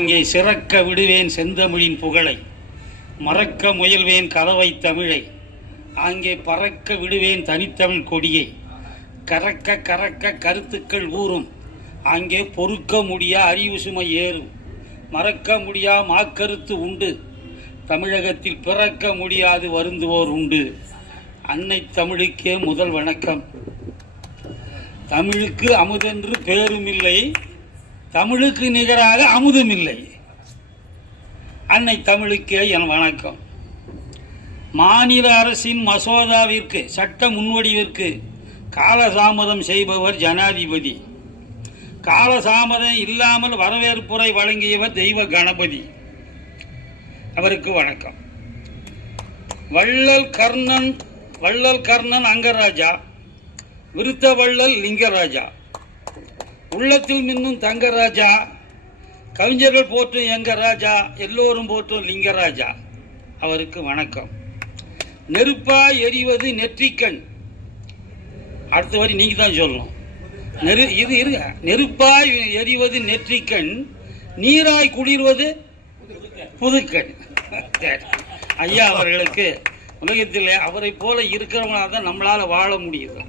இங்கே சிறக்க விடுவேன் செந்தமிழின் புகழை, மறக்க முயல்வேன் கதவை தமிழை, அங்கே பறக்க விடுவேன் தனித்தமிழ் கொடியை, கறக்க கறக்க கருத்துக்கள் ஊறும், அங்கே பொறுக்க முடியா அறிவு சுமை ஏறும், மறக்க முடியா மாக்கருத்து உண்டு, தமிழகத்தில் பிறக்க முடியாது வருந்துவோர் உண்டு. அன்னை தமிழுக்கே முதல் வணக்கம். தமிழுக்கு அமுதென்று பேருமில்லை, தமிழுக்கு நிகராக அமுதுமில்லை. அன்னை தமிழுக்கே என் வணக்கம். மாநில அரசின் மசோதாவிற்கு சட்ட முன்வடிவிற்கு காலதாமதம் செய்பவர் ஜனாதிபதி. காலதாமதம் இல்லாமல் வரவேற்புரை வழங்கியவர் தெய்வ கணபதி. அவருக்கு வணக்கம். வள்ளல் கர்ணன் அங்கராஜா, விருத்த வள்ளல் லிங்கராஜா, உள்ளத்தில் மின்னும் தங்கராஜா, கவிஞர்கள் போற்றும் எங்கராஜா, எல்லோரும் போற்றும் லிங்கராஜா. அவருக்கு வணக்கம். நெருப்பாய் எரிவது நெற்றிக்கண். அடுத்த வரி நீங்க தான் சொல்லணும். நெருப்பாய் எரிவது நெற்றிக்கண், நீராய் குளிர்வது புதுக்கண். ஐயா அவர்களுக்கு உலகத்தில் அவரை போல இருக்கிறவங்களால தான் நம்மளால வாழ முடியுது,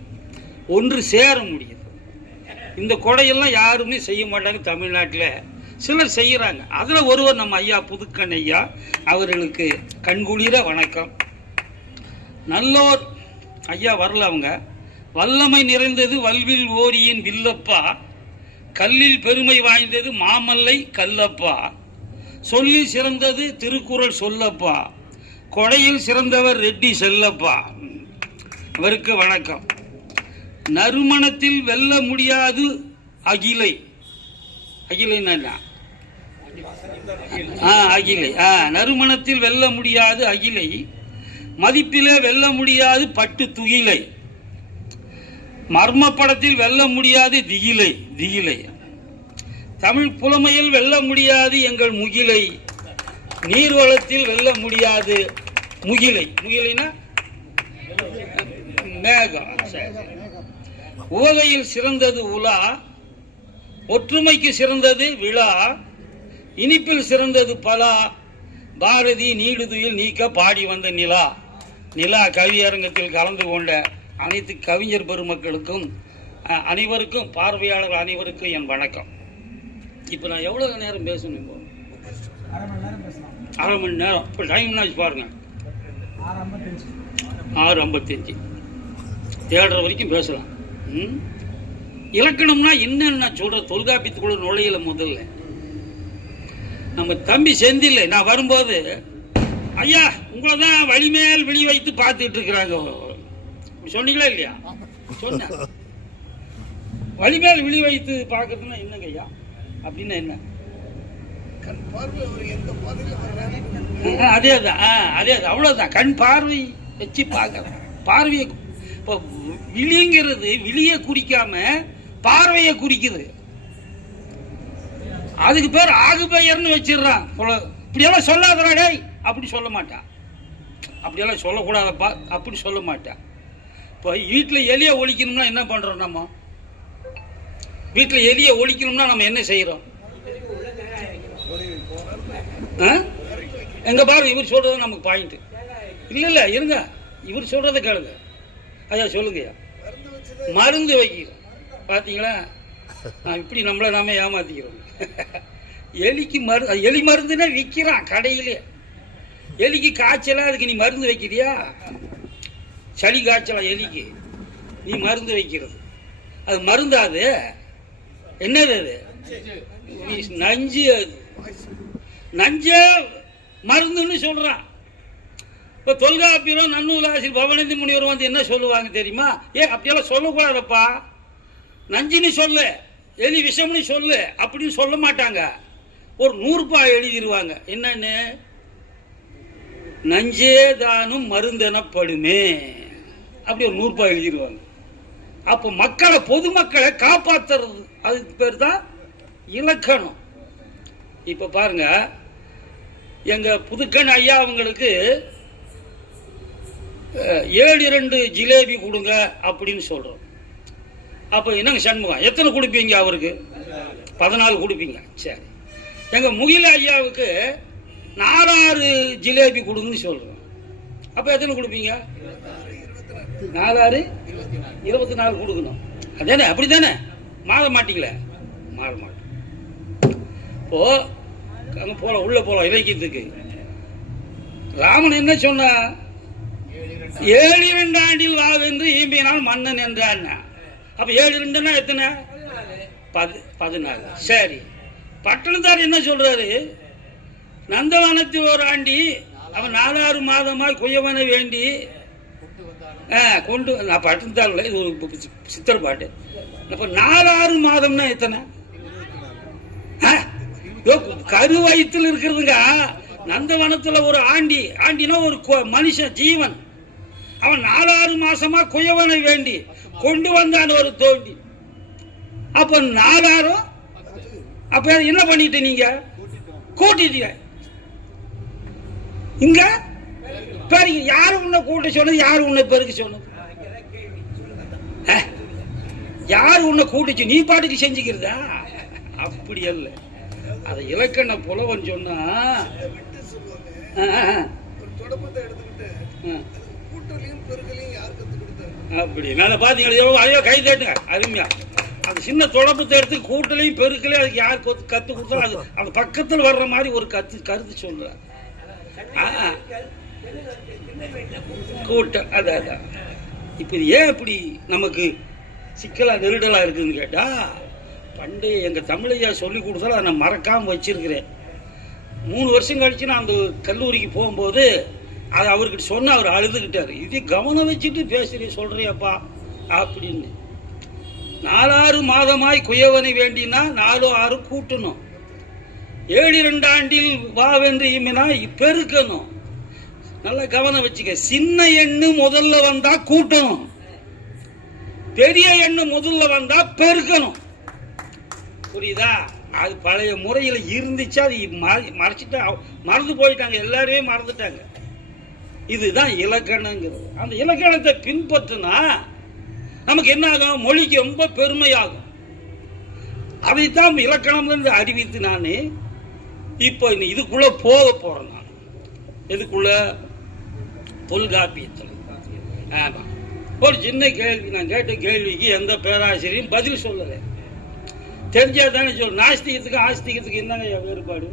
ஒன்று சேர முடியுது. இந்த கொடையெல்லாம் யாருமே செய்ய மாட்டாங்க. தமிழ்நாட்டில் சிலர் செய்கிறாங்க. அதில் ஒருவர் நம்ம ஐயா புதுக்கண் ஐயா. அவர்களுக்கு கண்குளிர வணக்கம். நல்லோர் ஐயா வரல அவங்க. வல்லமை நிறைந்தது வல்வில் ஓரியின் வில்லப்பா, கல்லில் பெருமை வாய்ந்தது மாமல்லை கல்லப்பா, சொல்லில் சிறந்தது திருக்குறள் சொல்லப்பா, கொடையில் சிறந்தவர் ரெட்டி செல்லப்பா. அவருக்கு வணக்கம். நறுமணத்தில் வெல்ல முடியாது அகிலை. அகிலைன்னா அகிலை. நறுமணத்தில் வெல்ல முடியாது அகிலை, மதிப்பிலே வெல்ல முடியாது பட்டு துகிலை, மர்ம படத்தில் வெல்ல முடியாது திகிலை. திகிலை. தமிழ் புலமையில் வெல்ல முடியாது எங்கள் முகிலை, நீர்வளத்தில் வெல்ல முடியாது முகிலை. முகிலைனா மேகம். உவகையில் சிறந்தது உலா, ஒற்றுமைக்கு சிறந்தது விழா, இனிப்பில் சிறந்தது பலா, பாரதி நீடுதுயில் நீக்க பாடி வந்த நிலா. நிலா கவியரங்கத்தில் கலந்து கொண்ட அனைத்து கவிஞர் பெருமக்களுக்கும் அனைவருக்கும் பார்வையாளர் அனைவருக்கும் என் வணக்கம். இப்போ நான் எவ்வளோ நேரம் பேசணும்? இப்போ அரை மணி நேரம். இப்போ டைம்னா பாருங்க, 6:55. 7:30 வரைக்கும் பேசலாம். இலக்கணம்னா என்னன்னு நான் சொல்றேன். தொல்காப்பியத்துக்குள்ள நுழையில முதல்ல நம்ம தம்பி செந்தில்லை நான் வரும்போது, ஐயா உங்களை தான் வழிமேல் விழி வைத்து பார்த்துட்டு இருக்கிறாங்க சொன்னீங்களா இல்லையா? சொன்ன வழிமேல் விழி வைத்து பார்க்கறதுன்னா என்னங்க ஐயா? அப்படின்னா என்ன? அதேதான் அதேதான், அவ்வளவுதான். கண் பார்வை வச்சு பார்க்கறேன். பார்வையை இப்போ விழிங்கிறது விழியை குறிக்காம பார்வையை குறிக்குது. அதுக்கு பேர் ஆகுபெயர்னு வச்சிடறான். இப்படியெல்லாம் சொல்லாதடா அப்படி சொல்ல மாட்டான். அப்படியெல்லாம் சொல்லக்கூடாதப்பா அப்படி சொல்ல மாட்டான். இப்போ வீட்டில் எலியை ஒழிக்கணும்னா என்ன பண்றோம்? நம்ம வீட்டில் எலியை ஒழிக்கணும்னா நம்ம என்ன செய்யறோம்? எங்க பாருங்க, இவர் சொல்றது நமக்கு பாயிண்ட் இல்ல. இருங்க, இவர் சொல்றதை கேளுங்க. ஐயா சொல்லுங்கய்யா. மருந்து வைக்கிறோம் பாத்தீங்களா? இப்படி நம்மளை நாம ஏமாத்திக்கிறோம். எலிக்கு எலி மருந்துன்னா விற்கிறான் கடையிலே. எலிக்கு காய்ச்சலா, அதுக்கு நீ மருந்து வைக்கிறியா? சளி காய்ச்சலா எலிக்கு நீ மருந்து வைக்கிறது? அது மருந்தாது என்னது? அது நஞ்சு. அது நஞ்ச மருந்துன்னு சொல்றான். இப்போ தொல்காப்பியம் நன்னூலாசிரியர் பவனந்தி முனிவர் வந்து என்ன சொல்லுவாங்க தெரியுமா? அப்படியெல்லாம் சொல்லக்கூடாதப்பா, நஞ்சுன்னு சொல்லு, எலி விஷம்னு சொல்லு அப்படின்னு சொல்ல மாட்டாங்க. ஒரு 100 ரூபாய் எழுதிடுவாங்க. என்னன்னு? நஞ்சே தானும் மருந்தெனப்படுமே. அப்படி ஒரு 100 ரூபாய் எழுதிடுவாங்க. அப்போ மக்களை, பொதுமக்களை காப்பாற்றுறது, அதுக்கு பேர் தான் இலக்கணம். இப்போ பாருங்க, எங்க புதுக்கண் ஐயா அவங்களுக்கு 7 ஜிலேபி கொடுங்க அப்படின்னு சொல்றோம். அப்போ என்னங்க சண்முகம் எத்தனை கொடுப்பீங்க? அவருக்கு 14 கொடுப்பீங்க. சரி, எங்கள் முகில ஐயாவுக்கு 4 ஜிலேபி கொடுங்கன்னு சொல்கிறோம். அப்போ எத்தனை கொடுப்பீங்க? 4 24 கொடுக்கணும். அதானே? அப்படி தானே? மாற மாட்டீங்களே? மாற மாட்டோம். இப்போ அங்கே போகலாம், உள்ளே போகலாம் இலக்கியத்துக்கு. ராமன் என்ன சொன்னா? 7 ஆண்டில் வாவென்று ஈம்பினால் மன்னன் என்றான். அப்ப 7 எத்தனை? 14. சரி, பட்டணத்தார் என்ன சொல்றாரு? நந்தவனத்தில் ஒரு ஆண்டி அவன் 4 மாதமாய் குயவனை வேண்டி கொண்டு, நான் பட்டணத்தார் இது ஒரு சித்தர் பாட்டு. அப்ப 4 மாதம்னா எத்தனை? கரு வயிற்றில் இருக்கிறதுங்க. நந்தவனத்துல ஒரு ஆண்டினா ஒரு மனுஷன், ஜீவன். அவன் 4 மாசமா குயவனை வேண்டி கொண்டு வந்தான் ஒரு தோண்டி. அப்ப 4 அப்ப என்ன பண்ணிட்டு நீங்க கூட்டிட்டீங்க. இங்க யாரு உன்னை கூட்ட சொன்னது? யாரு உன்னை பெருக்க சொன்னது? யாரு உன்னை கூட்டிச்சு? நீ பாட்டுக்கு செஞ்சுக்கிறதா? அப்படி அல்ல. அதை இலக்கண புலவன் சொன்னா, அப்படி மேல பாத்தீங்களா? அதையோ கை தட்டுங்க, அருமையா. அந்த சின்ன தொடப்பத்தை எடுத்து கூட்டலையும் பெருக்கலையும் அதுக்கு யார் கத்து கொடுத்தாலும் அது அந்த பக்கத்தில் வர்ற மாதிரி ஒரு கருத்து சொல்றார். கூட்டம் அதான். இப்ப ஏன் இப்படி நமக்கு சிக்கலா நெருடலா இருக்குதுன்னு கேட்டா, பண்டைய எங்க தமிழையா சொல்லி கொடுத்தாலும் அதை நான் மறக்காம வச்சிருக்கிறேன். 3 வருஷம் கழிச்சு நான் அந்த கல்லூரிக்கு போகும்போது அதை அவர்கிட்ட சொன்ன, அவர் அழுதுகிட்டாரு. இதே கவனம் வச்சுட்டு பேசுறேன் சொல்றியப்பா அப்படின்னு. 4 மாதமாய் குயவனை வேண்டினா 4 கூட்டணும். 7 ஆண்டில் வாவென்று இம்மினா பெருக்கணும். நல்லா கவனம் வச்சுக்க. சின்ன எண்ணு முதல்ல வந்தா கூட்டணும், பெரிய எண்ணு முதல்ல வந்தா பெருக்கணும். புரியுதா? அது பழைய முறையில் இருந்துச்சு, அது மறைச்சிட்டு மறந்து போயிட்டாங்க, எல்லாருமே மறந்துட்டாங்க. இதுதான் இலக்கணங்கிறது. அந்த இலக்கணத்தை பின்பற்றினா நமக்கு என்ன ஆகும்? மொழிக்கு ரொம்ப பெருமையாகும். அதைத்தான் இலக்கணம் அறிவித்து நான் இப்போ இதுக்குள்ள போக போறேன். நான் எதுக்குள்ள? தொல்காப்பியத்தில். ஆமா, ஒரு சின்ன கேள்வி. நான் கேட்ட கேள்விக்கு எந்த பேராசிரியரும் பதில் சொல்லலை. தெரிஞ்சா தானே சொல்ல. நாஸ்திகத்துக்கு ஆஸ்திகத்துக்கு என்னங்க வேறுபாடு?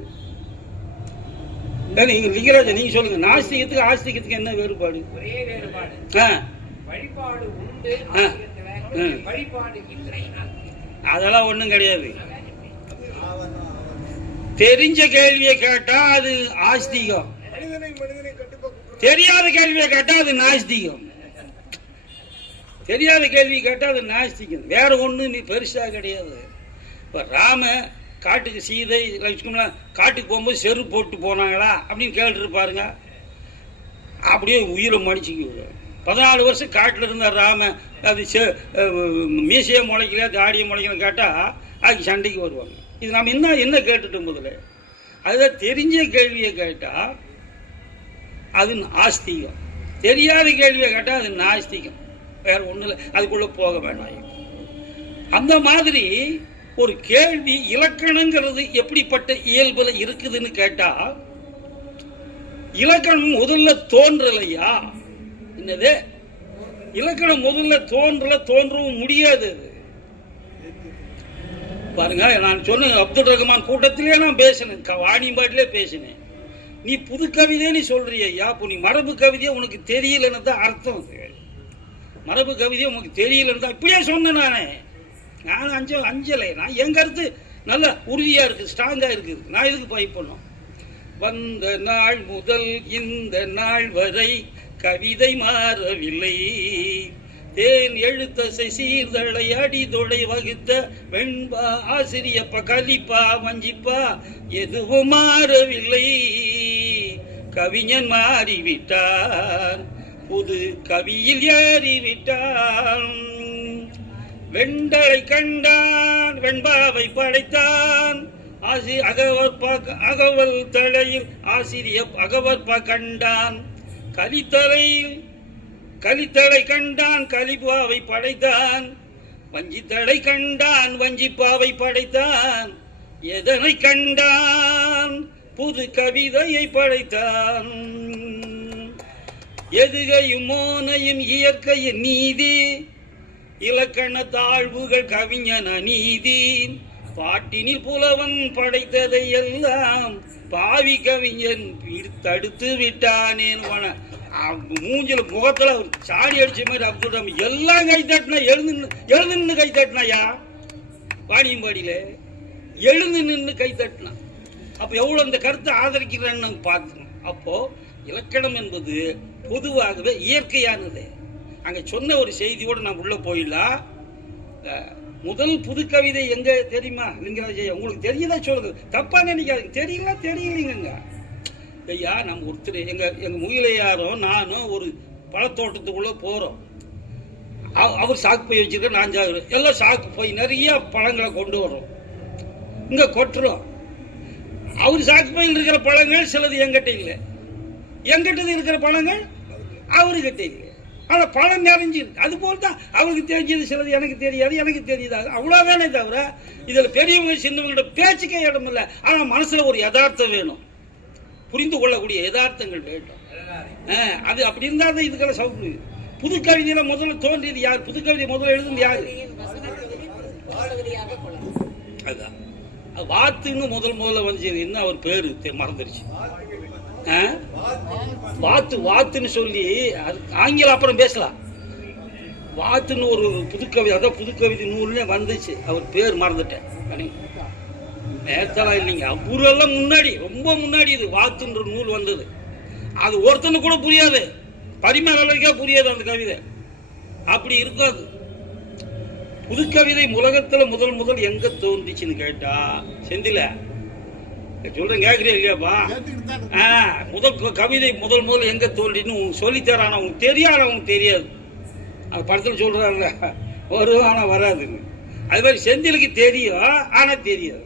நீங்க லிங்கராஜா நீங்க சொல்லுங்க. நாஸ்திகத்துக்கு ஆஸ்திகத்துக்கு என்ன வேறுபாடு? ஒரே வேறுபாடு. வழிபாடு உண்டு, வழிபாடு இல்லை. அதெல்லாம் ஒண்ணும் கிடையாது. தெரிஞ்ச கேள்வியை கேட்டா அது ஆஸ்திகம், தெரியாத கேள்வியை கேட்டா அது நாஸ்திகம். தெரியாத கேள்வி கேட்டா அது நாஸ்திகம். வேற ஒண்ணு நீ பெருசா கிடையாது. இப்ப ராம காட்டுக்கு சீதை லட்சுமணன் காட்டுக்கு போகும்போது செருப்பு போட்டு போனாங்களா அப்படின்னு கேட்டு பாருங்க. அப்படியே உயிரை மடிச்சுக்கு. 14 வருஷம் காட்டில் இருந்தார் ராம. அது மீசையை முளைக்கல, தாடியை முளைக்கல கேட்டா அதுக்கு சண்டைக்கு வருவாங்க. இது நம்ம என்ன கேட்டுட்டோம் முதல்ல? அதுதான் தெரிஞ்ச கேள்வியை கேட்டா அது ஆஸ்திகம், தெரியாத கேள்வியை கேட்டா அது நாஸ்திகம். வேற ஒண்ணு இல்லை, அதுக்குள்ள போக வேண்டாம். அந்த மாதிரி ஒரு கேள்வி இலக்கணங்கிறது எப்படிப்பட்ட இயல்புல இருக்குதுன்னு கேட்டா, இலக்கணம் முதல்ல தோன்றலையா? என்னது? இலக்கணம் முதல்ல தோன்றவும் முடியாது. பாருங்க, நான் சொன்ன அப்துல் ரஹ்மான் கூட்டத்திலே நான் பேசினேன், வாணியம்பாட்டிலே பேசினேன். நீ புது கவிதை நீ சொல்றியா? நீ மரபு கவிதையை உனக்கு தெரியலன்னு தான் அர்த்தம். மரபு கவிதையை உனக்கு தெரியலன்னு தான் இப்படியே சொன்னேன். நான் அஞ்சலை. நான் என் கருத்து நல்ல உறுதியா இருக்கு, ஸ்ட்ராங்கா இருக்குது. நான் எதுக்கு பயப்படணும்? வந்த நாள் முதல் இந்த நாள் வரை கவிதை மாறவில்லை. தேன் எழுத்தசை சீர்தழை அடிதொடை வகுத்த வெண்பா ஆசிரியப்பா கலிப்பா வஞ்சிப்பா எதுவும் மாறவில்லை. கவிஞன் மாறிவிட்டான், புது கவியில் ஏறிவிட்டான். வெண்டலை கண்டான், வெண்பாவை படைத்தான். அகவல் தலையில் ஆசிரிய அகவற்பா கண்டான். கலித்தலை கண்டான், கலிப்பாவை படைத்தான். வஞ்சித்தலை கண்டான், வஞ்சிப்பாவை படைத்தான். எதனை கண்டான் புது கவிதையை படைத்தான். எதுகையும் மோனையும் இயற்கையின் நீதி, இலக்கண தாழ்வுகள் கவிஞன நீதி. பாட்டினில் புலவன் படைத்ததை எல்லாம் பாவி கவிஞன் தடுத்து விட்டானேன். மூஞ்சில முகத்துல சாடி அடிச்ச மாதிரி அப்துல் எல்லாம் கை தட்டினா, எழுந்து நின்று கை தட்டினாயா வாணியும் பாடியில எழுந்து நின்று கை தட்டினா. அப்ப எவ்வளவு அந்த கருத்தை ஆதரிக்கிறான்னு பார்க்கணும். அப்போ இலக்கணம் என்பது பொதுவாகவே இயற்கையானது. அங்க சொன்ன ஒரு செய்தியோடு நான் உள்ள போயிடலாம். முதல் புது கவிதை எங்க தெரியுமா லிங்கராஜ் ஐயா? உங்களுக்கு தெரியுதா சொல்லுங்க, தப்பா நினைக்காதீங்க. தெரியலீங்க ஐயா. நம்ம ஒருத்தர் எங்க முகிலையாரும் நானும் ஒரு பழத்தோட்டத்துக்குள்ள போறோம். அவர் சாக்கு போய் வச்சிருக்க, நான் எல்லாம் சாக்கு போய் நிறைய பழங்களை கொண்டு வர்றோம், இங்க கொட்டுறோம். அவர் சாக்கு பையில் இருக்கிற பழங்கள் சிலது எங்கிட்ட இல்லை, எங்கிட்ட இருக்கிற பழங்கள் அவர்கிட்ட இல்லை. ஆனா பழம் நிறைஞ்சிருக்கு. அது போல் தான் அவருக்கு தெரிஞ்சது சிலது எனக்கு தெரியாது, எனக்கு தெரியுதா, அவ்வளவுதானே தவிர இதுல பெரியவங்க சின்னவங்களோட பேச்சுக்கே இடம் இல்லை. ஆனா மனசுல ஒரு யதார்த்தம் வேணும், புரிந்து கொள்ளக்கூடிய யதார்த்தங்கள் வேண்டும். அது அப்படி இருந்தா தான் இதுக்கெல்லாம் சவுக்கு. புது கவிதையில முதல்ல தோன்றியது யார்? புது கவிதை முதல்ல எழுதுனது யாரு? அதுதான் வாத்துன்னு முதல்ல வந்துச்சு. என்ன அவர் பேரு மறந்துருச்சு. வாத்துன்னு சொல்லி ஆங்கிலம் அப்புறம் பேசலாம். வாத்துன்னு ஒரு புதுக்கவிதை, அதான் புதுக்கவிதை நூல்னே வந்துச்சு. அவர் பேர் மறந்துட்டேன். நேரத்தெல்லாம் இல்லைங்க, அவரெல்லாம் முன்னாடி, ரொம்ப முன்னாடி இது வாத்துன்ற நூல் வந்தது. அது ஒருத்தனு கூட புரியாது, பரிமாறக்கே புரியாது அந்த கவிதை. அப்படி இருக்காது. புதுக்கவிதை உலகத்துல முதல் எங்க தோன்றிச்சுன்னு கேட்டா செந்தில சொல்றேன், கேட்கறியா இல்லையாப்பா? முதல் கவிதை முதல் எங்க தோன்றின்னு சொல்லித்தரான அவங்களுக்கு தெரியாது, அவங்களுக்கு தெரியாது. அந்த படத்துல சொல்றாங்க வரும் ஆனா வராதுன்னு. அது மாதிரி செந்திலுக்கு தெரியும் ஆனா தெரியாது.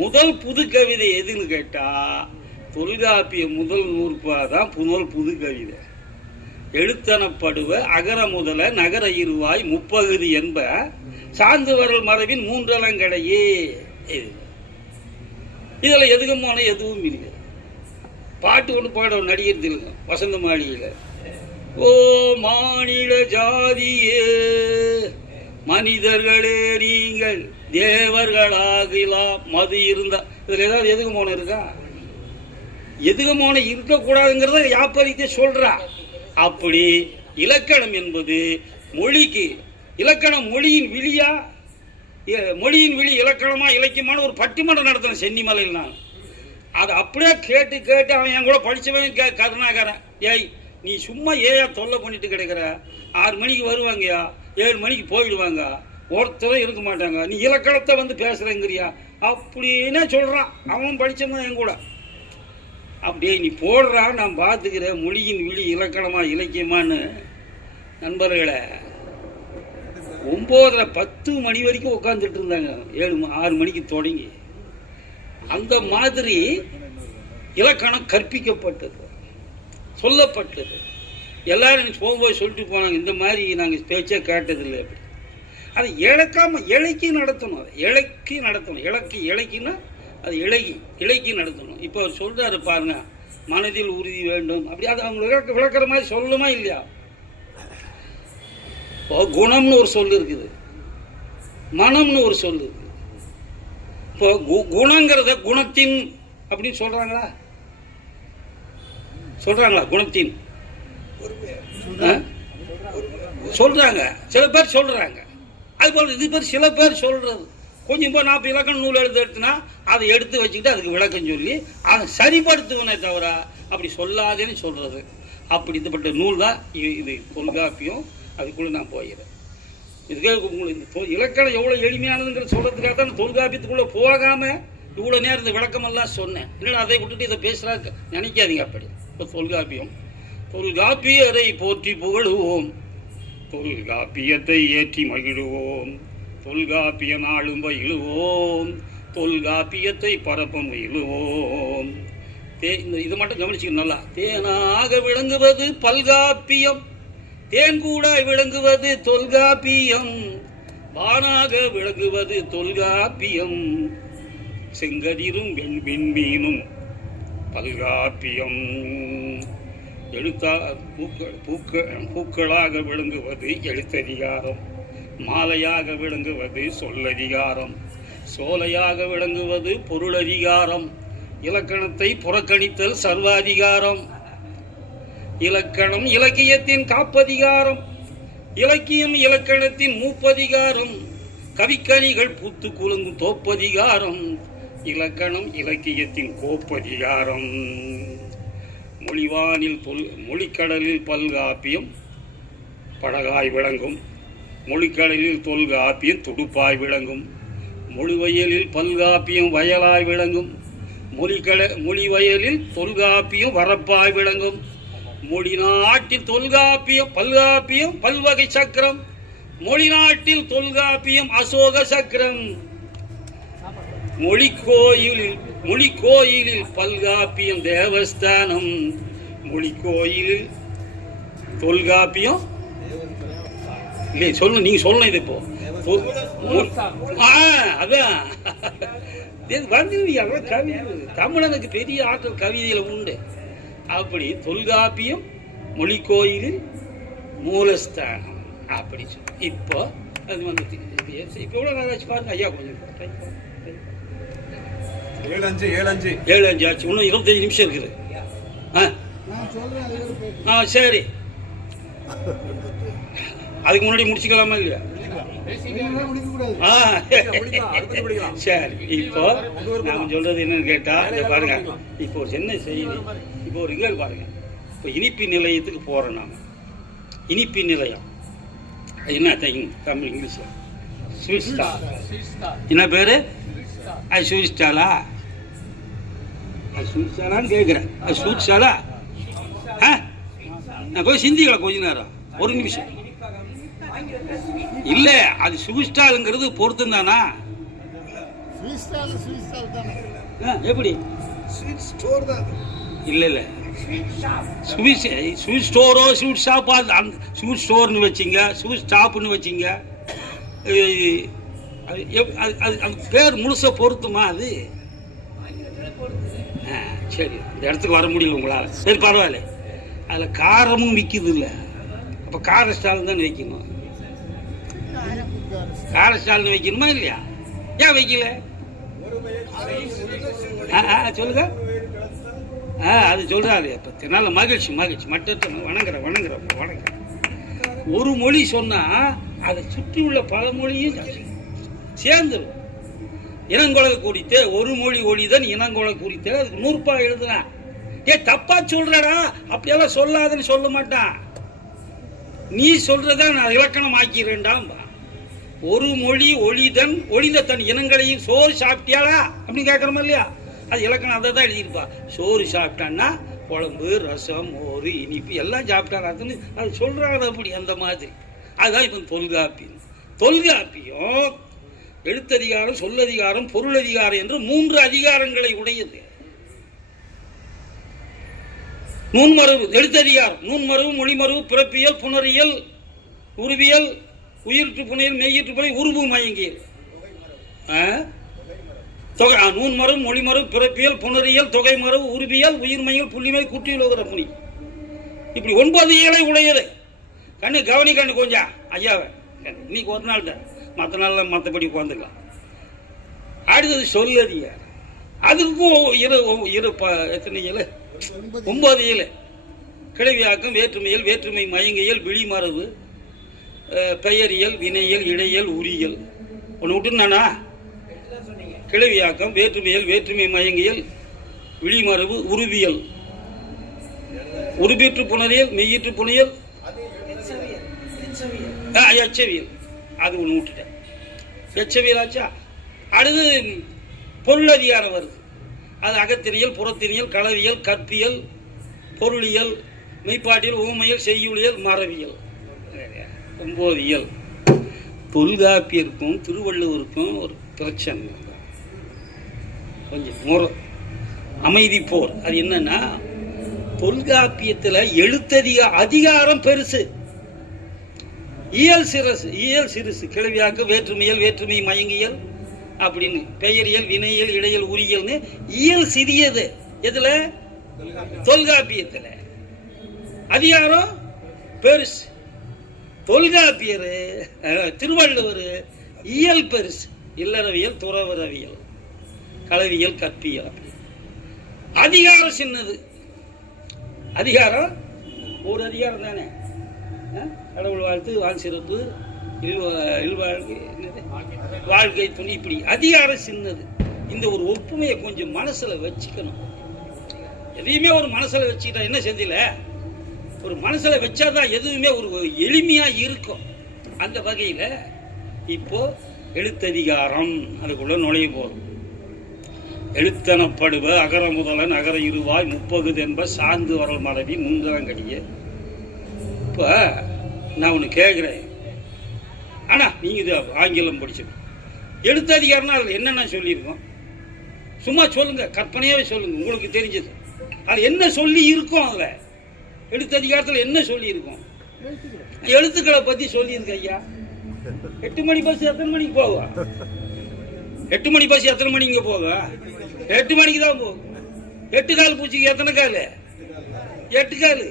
முதல் புது கவிதை எதுன்னு கேட்டா தொல்காப்பிய முதல் நூற்பாதான் புது கவிதை. எழுத்தனப்படுவ அகர முதல நகர இருவாய் முப்பகுதி என்ப சார்ந்து வரல் மரபின் மூன்றலங்கடையே. இதுல எதுகமான எதுவும் இல்லை. பாட்டு ஒன்று பாட நடிகர் திலகம் வசந்த மாளிகையில, ஓ மாநில ஜாதியே மனிதர்களே நீங்கள் தேவர்களாகலாம் மது இருந்தா. இதுல ஏதாவது எதுகமான இருக்கா? எதுகமான இருக்கக்கூடாதுங்கிறத யாப்பரித்தே சொல்றா. அப்படி இலக்கணம் என்பது மொழிக்கு, இலக்கணம் மொழியின் விழியா, மொழியின் விழி இலக்கணமா இலக்கியமான ஒரு பட்டிமன்றம் நடத்தின சென்னிமலையில். நான் அதை அப்படியே கேட்டு அவன் என் கூட படிச்சவன் கருணாகரன், ஏய் நீ சும்மா ஏயா தொல்லை பண்ணிட்டு கிடைக்கிற, 6 மணிக்கு வருவாங்கயா, 7 மணிக்கு போயிடுவாங்க, ஒருத்தரும் இருக்க மாட்டாங்க, நீ இலக்கணத்தை வந்து பேசுறேங்கிறியா அப்படின்னு சொல்றான். அவன் படிச்சவன் என் கூட. அப்படியே நீ போடுறா, நான் பார்த்துக்கிறேன் மொழியின் விழி இலக்கணமா இலக்கியமானு. நண்பர்களை 9:30 மணி வரைக்கும் உட்காந்துட்டு இருந்தாங்க, 6 மணிக்கு தொடங்கி. அந்த மாதிரி இலக்கணம் கற்பிக்கப்பட்டது, சொல்லப்பட்டது. எல்லாரும் போகும்போது சொல்லிட்டு போனாங்க, இந்த மாதிரி நாங்கள் பேச்சே கேட்டதில்லை. அப்படி அதை இழக்காம இலக்கி நடத்தணும், அதை இலக்கி நடத்தணும். இலக்கினா அது இலக்கி நடத்தணும். இப்போ அவர் சொல்றாரு பாருங்க, மனதில் உறுதி வேண்டும். அப்படி அது அவங்க விளக்குற மாதிரி சொல்லணுமா இல்லையா? குணம்னு ஒரு சொல்லு இருக்குது, மனம்னு ஒரு சொல்லு இருக்குது. இப்போ குணங்கிறத குணத்தின் அப்படின்னு சொல்றாங்களா? குணத்தின் சொல்றாங்க, சில பேர் சொல்றாங்க. அது போல இது பேர் சில பேர் சொல்றது. கொஞ்சம் இப்போ 40 இலக்கண நூல் எடுத்துனா அதை எடுத்து வச்சுக்கிட்டு அதுக்கு விளக்கம் சொல்லி அதை சரிப்படுத்துவனே தவிர அப்படி சொல்லாதேன்னு சொல்றது. அப்படி இதுப்பட்ட நூல் தான் இது தொல்காப்பியம். அதுக்குள்ள நான் போயிடுறேன். இதுக்கே உங்களுக்கு இலக்கணம் எவ்வளோ எளிமையானதுங்கிற சொல்றதுக்காக தான் தொல்காப்பியத்துக்குள்ள போகாம இவ்வளோ நேரம் இந்த விளக்கமெல்லாம் சொன்னேன். இல்லைன்னா அதை விட்டுட்டு இதை பேசுறாங்க நினைக்காதீங்க. அப்படி இப்போ தொல்காப்பியரை போற்றி புகழுவோம், தொல்காப்பியத்தை ஏற்றி மகிழுவோம், தொல்காப்பிய நாளும் பயிலுவோம், தொல்காப்பியத்தை பரப்பம் இழுவோம். இது மட்டும் கவனிச்சுக்கணும் நல்லா. தேனாக விளங்குவது பல்காப்பியம், தேன் கூட விளங்குவது தொல்காப்பியம், வானாக விளங்குவது தொல்காப்பியம், செங்கதிரும் விண்மீனும் பல்காப்பியம். பூக்களாக விளங்குவது எழுத்ததிகாரம், மாலையாக விளங்குவது சொல்லதிகாரம், சோலையாக விளங்குவது பொருளதிகாரம், இலக்கணத்தை புறக்கணித்தல் சர்வாதிகாரம். இலக்கணம் இலக்கியத்தின் காப்பதிகாரம், இலக்கியம் இலக்கணத்தின் மூப்பதிகாரம், கவிக்கனிகள் பூத்து குலுங்கும் தோப்பதிகாரம், இலக்கணம் இலக்கியத்தின் கோப்பதிகாரம். மொழிவானில் மொழிக்கடலில் பல்காப்பியம் படகாய் விளங்கும், மொழிக்கடலில் தொல்காப்பியம் துடுப்பாய் விளங்கும், மொழிவயலில் பல்காப்பியம் வயலாய் விளங்கும், மொழிவயலில் தொல்காப்பியம் வரப்பாய் விளங்கும், மொழி நாட்டில் தொல்காப்பியம் பல்காப்பியம் பல்வகை சக்கரம், மொழி நாட்டில் தொல்காப்பியம் அசோக சக்கரம், மொழிக்கோயிலில் பல்காப்பியம் தேவஸ்தானம், மொழிக்கோயிலில் தொல்காப்பியம் இல்லை சொல்லணும், நீங்க சொல்லணும். இது இப்போ அதான் வந்து கவிதை தமிழனுக்கு பெரிய ஆற்றல் கவிதையில உண்டு. அப்படி தொல்காப்பியம் மொழிக்கோயிலில் மூலஸ்தானம் அப்படி சொல்லி இப்போ அது வந்து இப்போ எவ்வளோ நாளாச்சு பாருங்க ஐயா, கொஞ்சம் 7:05 ஆச்சு, இன்னும் 25 நிமிஷம் இருக்குது. சரி, அதுக்கு முன்னாடி முடிச்சுக்கலாமா இல்லையா? சரி, இப்போ நாம சொல்றது என்னன்னு கேட்டா பாருங்க, இப்போ ஒரு சின்ன செய்தி, இப்போ ஒரு இங்க பாருங்க, இப்போ இனிப்பு நிலையத்துக்கு போறோம் நாம. இனிப்பு நிலையம் என்ன தமிழ் இங்கிலீஷ்ல ஸ்வீட் ஸ்டால். என்ன பேரு? அது ஸ்வீட் ஸ்டாலா? அது ஸ்வீட் ஸ்டாலான்னு கேட்குறேன். அது ஸ்வீட் ஸ்டாலா? நான் போய் சிந்திக்கலாம் கொஞ்ச நேரம், ஒரு நிமிஷம். இல்ல, அது ஸ்வீட் ஸ்டாலுங்கிறது பொருத்தம் தானா? எப்படி? இல்ல இல்ல, ஸ்வீட் ஸ்டோரோ ஸ்வீட் ஷாப்போ, ஸ்வீட் ஸ்டோர்னு வச்சிங்க, ஸ்வீட் ஸ்டாப்னு வச்சிங்க, அது பேர் முழுச பொருத்துமா? அது சரி, இந்த இடத்துக்கு வர முடியல உங்களால், சரி பரவாயில்ல. அதில் காரமும் விற்கிது இல்லை, அப்போ கார ஸ்டால் தான் வைக்கணும். கார ஸ்டால்னு வைக்கணுமா இல்லையா? ஏன் வைக்கல? சொல்லுங்க. அது சொல்றாரு. அப்போ நல்ல மகிழ்ச்சி மகிழ்ச்சி மற்ற வணங்குறேன். ஒரு மொழி சொன்னா அதை சுற்றி உள்ள பல மொழியும் சேர்ந்துடும். இனங்கொலை குறித்தே ஒரு மொழி ஒளிதன் இனங்கொலை குறித்தே அதுக்கு 100 எழுதுனா, தப்பா சொல்றடா அப்படியெல்லாம் சொல்லாதன்னு சொல்ல மாட்டான். நீ சொல்றத நான் இலக்கணம் ஆக்கிறேன்டாம். ஒரு மொழி ஒளிதன் ஒளிந்த தன் இனங்களையும் சோறு சாப்பிட்டியாளா அப்படின்னு கேட்கறோமா இல்லையா? அது இலக்கணம் அதை தான் எழுதியிருப்பா. சோறு சாப்பிட்டான்னா குழம்பு ரசம் மோறு இனிப்பு எல்லாம் சாப்பிட்டாங்க, அது சொல்றாங்க. அப்படி அந்த மாதிரி அதுதான் இப்போ தொல்காப்பியம் எழுத்ததிகாரம், சொல்லதிகாரம், பொருளதிகாரம் என்று 3 அதிகாரங்களை உடையது. நூன்மரபு எழுத்ததிகாரம், நூன்மரபு, மொழிமரபு, பிறப்பியல், புணரியல், உருவியல், உயிர்த்து புனையல், மெய்யிற்று புனை, உருவு மயங்கியல். தொகை நூன்மரபு, மொழிமரபு, பிறப்பியல், புணரியல், தொகை மரபு, உருவியல், உயிர்மையல், புள்ளிமை, குற்றியலோகிற புனி, இப்படி 9 இயலை உடையது. கண்ணு கவனி, கண்ணு கொஞ்சம் ஐயாவை, இன்னைக்கு ஒரு நாள் தான், மற்ற நாள் மற்றபடி உட்காந்துக்கலாம். அடுத்தது சொல்லதிகாரம், அதுக்கும் எத்தனை இயலை? 9 இயலை. கிளவியாக்கம், வேற்றுமையல், வேற்றுமை மயங்கியல், விழிமரபு, பெயரியல், வினையல், இடையல், உரியல். ஒன்று விட்டுனானா? கிளவியாக்கம், வேற்றுமையல், வேற்றுமை மயங்கியல், விழிமரபு, உருவியல், உருபீற்று புணரியல், மெய்யிற்று புனையல், எச்சவியல். அது ஒன்று விட்டுட்டேன். எச்சவியல் ஆச்சா? அடுத்து பொருளதிகாரம் வருது. அது அகத்தினியல், புறத்தினியல், களவியல், கற்பியல், பொருளியல், மெய்ப்பாட்டியல், ஊமையல், செய்யுளியல், மரபியல். 9 இயல். தொல்காப்பியருக்கும் திருவள்ளுவருக்கும் ஒரு பிரச்சனை, கொஞ்சம் அமைதி போர். அது என்னன்னா, தொல்காப்பியத்தில் அதிகாரம் பெருசு, இயல் சிறுசு. கிளவியாக்க, வேற்றுமையல், வேற்றுமை மயங்கியல், அப்படின்னு பெயரியல், வினையியல், இடையல், உரியல்னு இயல் சிறியது. எதுல? தொல்காப்பியத்தில். அதிகாரம் பெருசு. தொல்காப்பியர், திருவள்ளுவர் இயல் பெருசு. இல்லறவியல், துறவரவியல், களவியல், கற்பியல். அதிகாரம் சின்னது. அதிகாரம் ஒரு அதிகாரம் தானே. கடவுள் வாழ்த்து, வாழ் சிறப்பு, வாழ்க்கை துணி, இப்படி அதிகாரம் சின்னது. இந்த ஒரு ஒப்புமையை கொஞ்சம் மனசுல வச்சுக்கணும். எதையுமே ஒரு மனசுல வச்சுக்கிட்டா என்ன செஞ்சில, ஒரு மனசுல வச்சாதான் எதுவுமே ஒரு எளிமையா இருக்கும். அந்த வகையில இப்போ எழுத்ததிகாரம் அதுக்குள்ள நுழைய போறோம். எழுத்தனப்படுவ அகர முதலன் அகர இருவாய் முப்பகுது என்ப சார்ந்து வரல் மரபி முந்தரங்கடிய. இப்போ நான் ஒன்று கேட்குறேன், ஆனால் நீங்கள் இது ஆங்கிலம் படிச்சுக்கணும். எழுத்ததிகாரம்னா அதில் என்னென்ன சொல்லியிருக்கோம் சும்மா சொல்லுங்க, கற்பனையாகவே சொல்லுங்க, உங்களுக்கு தெரிஞ்சது. அது என்ன சொல்லி இருக்கும்? அதில் எழுத்ததிகாரத்தில் என்ன சொல்லியிருக்கோம்? எழுத்துக்களை பற்றி சொல்லியிருக்கு ஐயா. 8 மணி பஸ் எத்தனை மணிக்கு போகும்? 8 மணி பஸ் எத்தனை மணிக்கு போகும்? 8 மணிக்கு தான் போகும். 8 கால் பூச்சிக்கு எத்தனை கால்? 8 கால்.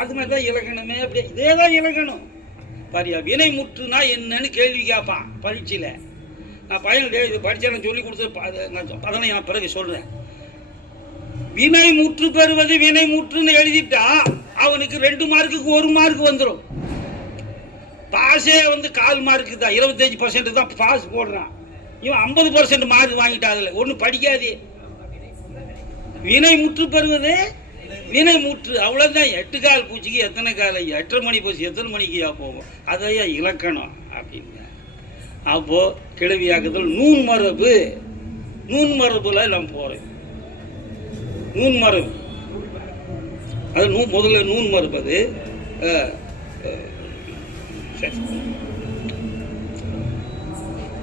அது மாதிரி தான் இலக்கணமே. அப்படியே இதே தான் இலக்கணம். பாரியா, வினை முற்றுனா என்னன்னு கேள்வி கேட்பான் பரீட்சையில். நான் பையன் இது படித்தேன் சொல்லி கொடுத்து அதனை நான் பிறகு சொல்கிறேன். வினை முற்று பெறுவது வினை முற்றுன்னு எழுதிட்டா அவனுக்கு 2 மார்க்குக்கு 1 மார்க் வந்துடும். பாஸே வந்து 1/4 மார்க்கு தான், 25% தான் பாஸ் போடுறான். இவன் 50% மார்க் வாங்கிட்டா. அதில் ஒன்றும் படிக்காதே. வினை முற்று பெறுவது வினை முற்று, அவ்வளோதான். 8 கால் பூச்சிக்கு எத்தனை கால் ஐயா? 8:30 மணி போச்சு எத்தனை மணிக்குயா போகும்? அதையா இலக்கணம் அப்படின்னு. அப்போ கிளவியாக்குதல் நூன் மரபு. நூன் மரபுல நான் போறேன். நூன் மரபு அது முதல்ல நூன் மரபு. அது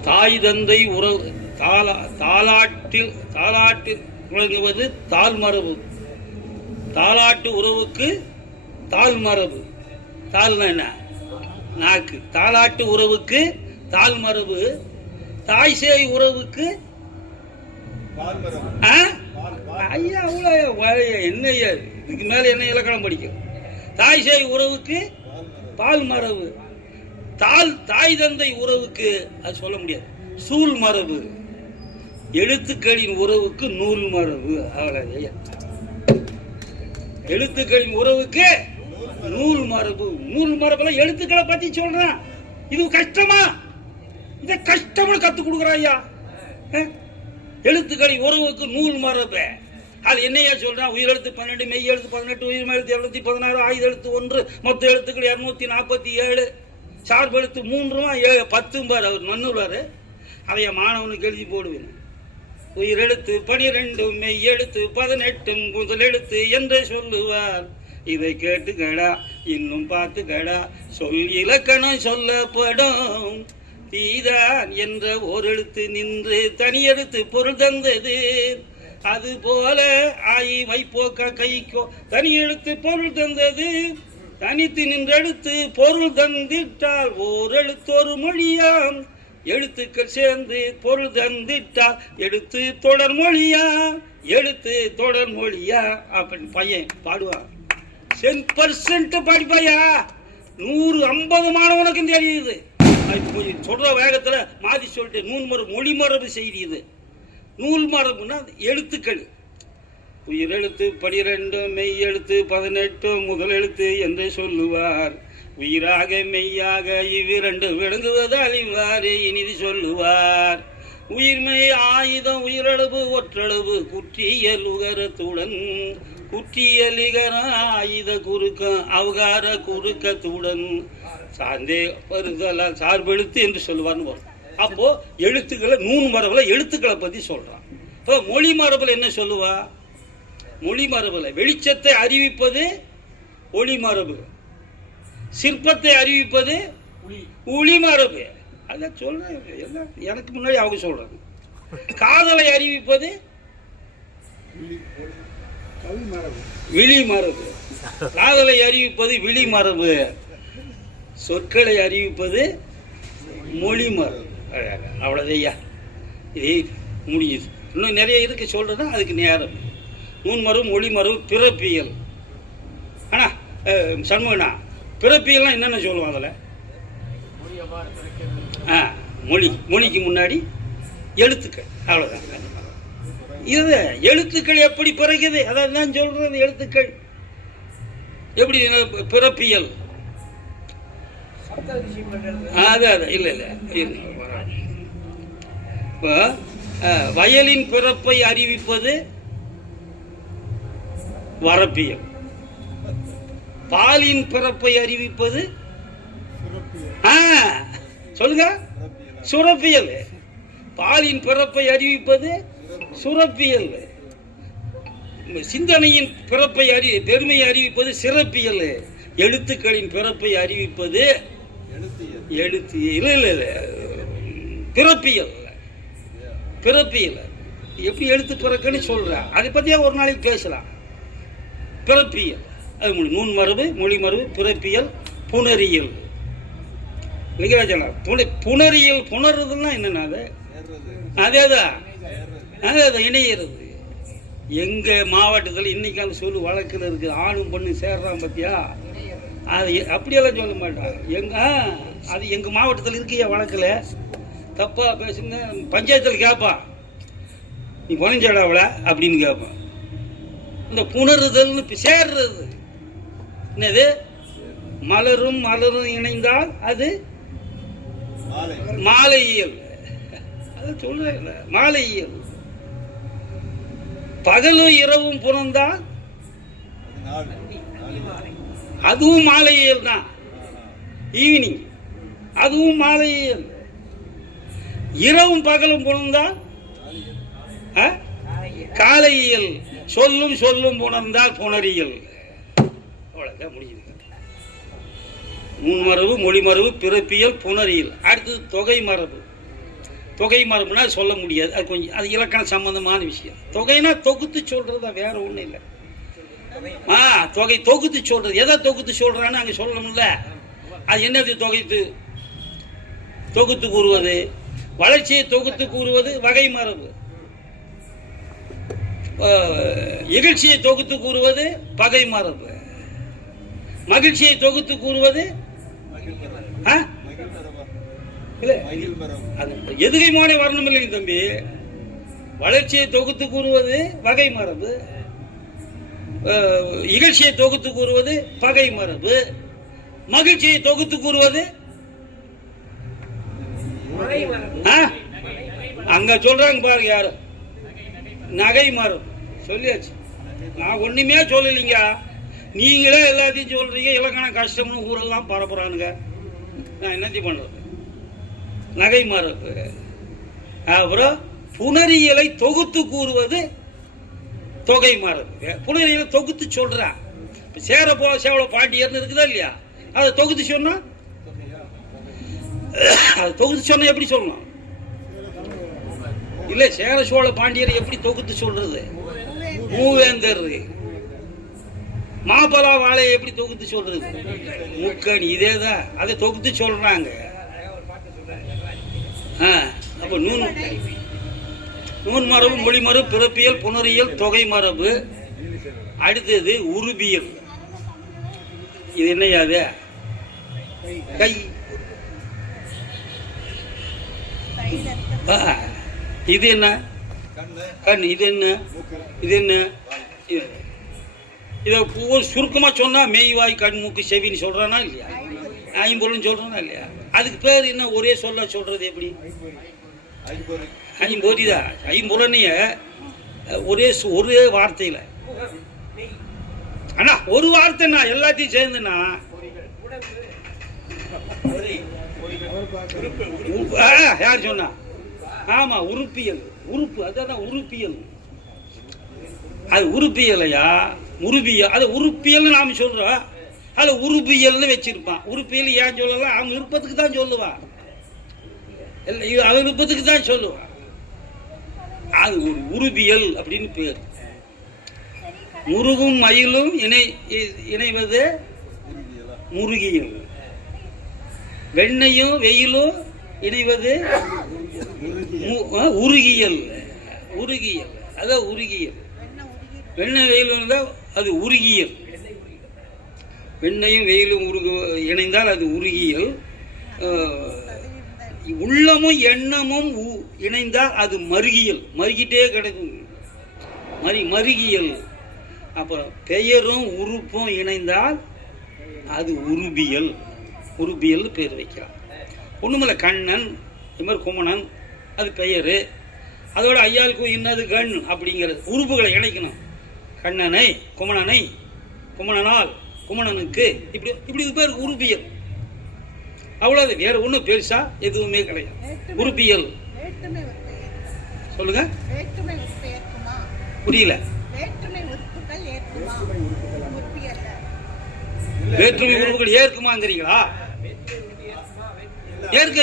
தாய் தந்தை உறவு தாலாட்டில் விளங்குவது தாழ் மரபு. தாலாட்டு உறவுக்கு தாழ் மரபு. தாழ்னா என்ன? நாக்கு. தாலாட்டு உறவுக்கு தாழ் மரபு. தாய் சேய் உறவுக்கு ஐயா அவ்வளோ என்னையா இதுக்கு மேல என்ன இலக்கணம் படிக்கும்? தாய் சேய் உறவுக்கு பால் மரபு. தாய் தந்தை உறவுக்கு அது சொல்ல முடியாது, சூழ் மரபு. எழுத்துக்களின் உறவுக்கு நூல் மரபு. அவ்வளவு. எழுத்துக்களின் உறவுக்கு நூல் மரபு. நூல் மரபுல எழுத்துக்களை பத்தி சொல்றேன். இது கஷ்டமா? இதை கஷ்டம்னு கத்துக் கொடுக்குறான் ஐயா. எழுத்துக்களின் உறவுக்கு நூல் மரபு. அது என்னையா சொல்றான்? உயிரெழுத்து 12, மெய் எழுத்து 18, உயிர்மை எழுத்து 216, ஆயுத எழுத்து 1, மொத்த எழுத்துக்கள் 247, சார்பு எழுத்து 3, 10 பார் அவர் நன்னூறாரு. அதைய மாணவனுக்கு எழுதி போடுவேன். உயிரெழுத்து 12, மெய் எழுத்து 18, முதல் எழுத்து என்று சொல்லுவார். இதை கேட்டுக்கடா, இன்னும் பார்த்துக்கடா, சொல் இலக்கணம் சொல்லப்படும். தீதான் என்ற ஓர் எழுத்து நின்று தனி எழுத்து பொருள் தந்தது. அது போல ஆயி வைப்போக்க கைக்கோ தனி எழுத்து பொருள் தந்தது. தனித்து நின்றெழுத்து பொருள் தந்திட்டால் ஓர் எழுத்து ஒரு மொழியாம். எழுத்துக்கள் சேர்ந்து பொருள் தந்திட்டால் எழுத்து தொடர் மொழியா. எழுத்து தொடர் மொழியா அப்படின்னு பையன் பாடுவான். 10% படிப்பாயா. 150 மாணவனுக்கும் தெரியுது. சொல்ற வேகத்துல மாதி சொல்லிட்டு நூல் மரபு மொழி மரபு செய்தி. நூல் மரபுன்னா எழுத்துக்கள். உயிரெழுத்து 12, மெய் எழுத்து 18, முதல் எழுத்து என்று சொல்லுவார். உயிராக மெய்யாக இவ்விரண்டு விளங்குவது அழிவாறு இனிது சொல்லுவார். உயிர்மை ஆயுதம் உயிரளவு ஒற்றளவு குற்றியல் உகரத்துடன் குற்றியலிகர ஆயுத குறுக்க அவகார குறுக்கத்துடன் சார்ந்தே வருதல சார்பெழுத்து என்று சொல்லுவார்னு வரும். அப்போ எழுத்துக்களை நூன் மரபுல எழுத்துக்களை பத்தி சொல்றான். இப்போ மொழி மரபுல என்ன சொல்லுவா? மொழி மரபுல வெளிச்சத்தை அறிவிப்பது ஒளி மரபு. சிற்பத்தை அறிவிப்பது ஒளி மரபு. அதான் சொல்றேன். எல்லாம் எனக்கு முன்னாடி அவங்க சொல்றாங்க. காதலை அறிவிப்பது விழி மரபு. காதலை அறிவிப்பது விழி மரபு. சொற்களை அறிவிப்பது மொழி மரபு. அவ்வளோதையா. இதே முடியுது. இன்னும் நிறைய இருக்கு சொல்கிறதா, அதுக்கு நேரம். நூன்மரபு, மொழிமரபு, பிறப்பியல். ஆனால் சண்முகனா, பிறப்பியல்லாம் என்னென்ன சொல்லுவோம் அதில்? மொழிக்கு முன்னாடி எழுத்துக்கள், அவ்வளோதான். இது எழுத்துக்கள் எப்படி பிறகுது, அதான் தான் சொல்கிறது. எழுத்துக்கள் எப்படி பிறப்பியல். அதான் இல்லை இப்போ வயலின் பிறப்பை அறிவிப்பது வரப்பியல், பாலின் பிறப்பை அறிவிப்பது சொல்லுங்க சுரப்பியல், பாலின் பிறப்பை அறிவிப்பது சுரப்பியல், சிந்தனையின் பிறப்பை பெருமையை அறிவிப்பது சிறப்பியல், எழுத்துக்களின் பிறப்பை அறிவிப்பது பிறப்பியல். பிறப்பியல் எப்படி எழுத்து பிறக்குன்னு சொல்றேன், அதை பத்தியா ஒரு நாளைக்கு பேசலாம். பிறப்பியல் அது நூன்மரபு, மொழிமரபு, பிறப்பியல், புணரியல். புணரியல், புணர்றதுன்னா என்னன்னா அதேதான் இணையிறது. எங்க மாவட்டத்தில் இன்னைக்கு அந்த சொல்லு வழக்கில் இருக்குது. ஆணும் பொண்ணு சேர்றான் பத்தியா, அது அப்படியெல்லாம் சொல்ல மாட்டான். அது எங்க மாவட்டத்தில் இருக்கியா வழக்கில், தப்பா பேசுங்க பஞ்சாயத்தில் கேட்பான், நீ குறைஞ்சாடாவல அப்படின்னு கேட்பான். இந்த புணருதல்னு சேர்றது என்னது, மலரும் மலரும் இணைந்தால் அது மாலையியல். அது சொல்றேன், மாலையியல். பகலும் இரவும் புணர்ந்தால் அதுவும் மாலையியல் தான். ஈவினிங் அதுவும் மாலையியல். இரவும் பகலும் புணர்ந்தால் காலையியல். சொல்லும் சொல்லும் புணர்ந்தால் புணரியல். அவ்வளவுதான் முடியுது. நூன்மரபு, மொழிமரபு, பிறப்பியல், புணரியல். அடுத்தது தொகை மரபு. தொகை மரபுனா சொல்ல முடியாது, அது கொஞ்சம் அது இலக்கண சம்பந்தமான விஷயம். தொகைனா தொகுத்து சொல்றதா, வேற ஒன்றும் இல்லை. தொகை தொகுத்து சொல்றது. எதை தொகுத்து சொல்றான்னு அங்கே சொல்லணும்ல, அது என்னது தொகுத்து கூறுவது. வளர்ச்சியை தொகுத்து கூறுவது வகை மரபு. இகழ்ச்சியை தொகுத்து கூறுவது பகை மரபு. மகிழ்ச்சியை தொகுத்து கூறுவது எதுகை மோனை வரணும் இல்லைங்க தம்பி. வளர்ச்சியை தொகுத்து கூறுவது வகை மரபு, இகழ்ச்சியை தொகுத்து கூறுவது பகை மரபு, மகிழ்ச்சியை தொகுத்து கூறுவது அங்க சொல்றாங்க பாருங்க யாரு, நகை மரபு. சொல்லியாச்சு, நான் ஒண்ணுமே சொல்லலைங்க, நீங்களே எல்லாத்தையும் சொல்றீங்க. இலக்கணம் கஷ்டம்னு ஊரெல்லாம் பரப்புறானுங்க, நான் என்னத்தையும் பண்றது. நகை மரபு. அப்புறம் புணரியலை தொகுத்து கூறுவது தொகை மரபு. புணரியலை தொகுத்து சொல்றான். சேவல பாண்டியர்னு இருக்குதா இல்லையா, அதை தொகுத்து சொன்னா, அது தொகுத்து சொன்னா எப்படி சொல்லணும் இல்ல, சேர சோழ பாண்டியர் எப்படி தொகுத்து சொல்றது, மூவேந்தர். மாபலா வாழையை எப்படி தொகுத்து சொல்றது, முக்கணி. இதேதான், அதை தொகுத்து சொல்றாங்க. அப்ப நூன் மரபு, மொழி மரபு, பிறப்பியல், புணரியல், தொகை மரபு. அடுத்தது உருபியல். இது என்னையாது, கை. இது என்ன, கண். இது என்ன, இது என்ன, இதை சுருக்கமா சொன்னா மெய்வாய், கண், மூக்கு, செவின்னு சொல்றானா இல்லையா, ஐம்பொருள்னு சொல்றானா இல்லையா. அதுக்கு பேர் என்ன, ஒரே சொல்ல சொல்றது எப்படி, ஐம்பொறிதான். ஐம்பொருளைய ஒரே வார்த்தையில, ஆனா ஒரு வார்த்தைனா எல்லாத்தையும் சேர்ந்துனா யார் சொன்னா, ஆமா உறுப்பியல். உறுப்பு, அதான் உறுப்பியல். அது உறுப்பியலையா, உருபியல். அது உறுப்பியல் நாம சொல்றோம், அது உருபியல்னு வச்சிருப்பான். உறுப்பியல் ஏன் சொல்லலாம், அவன் விருப்பத்துக்கு தான் சொல்லுவான், அவன் விருப்பத்துக்கு தான் சொல்லுவான். அது ஒரு உருபியல் அப்படின்னு பேர். முருகும் மயிலும் இணைவது முருகியல். வெண்ணையும் வெயிலும் இணைவது உருகியல். உருகியல் அதான் உருகியல். வெண்ணெய் வெயில் இருந்தால் அது உருகியல். வெண்ணையும் வெயிலும் இணைந்தால் அது உருகியல். உள்ளமும் எண்ணமும் இணைந்தால் அது மருகியல். மருகிட்டே கிடைக்கும் மருகியல். அப்புறம் பெயரும் உறுப்பும் இணைந்தால் அது உருபியல். உருபியல் பேர் வைக்கலாம். ஒண்ணுமில்ல, கண்ணன் இது மாதிரி குமணன் அது பெயர். அதோட ஐயாளுக்கு இன்னது கண் அப்படிங்கிறது. உறுப்புகளை இணைக்கணும். கண்ணனை குமணனை, குமணனால் குமணனுக்கு, இப்படி இப்படி இது பேர் உருபியல். அவ்வளவு, வேற ஒன்றும் பெருசா எதுவுமே கிடையாது. உருபியல். சொல்லுங்க, புரியல. வேற்றுமை உறுப்புகள் ஏற்குமாங்கிறீங்களா? ஏற்க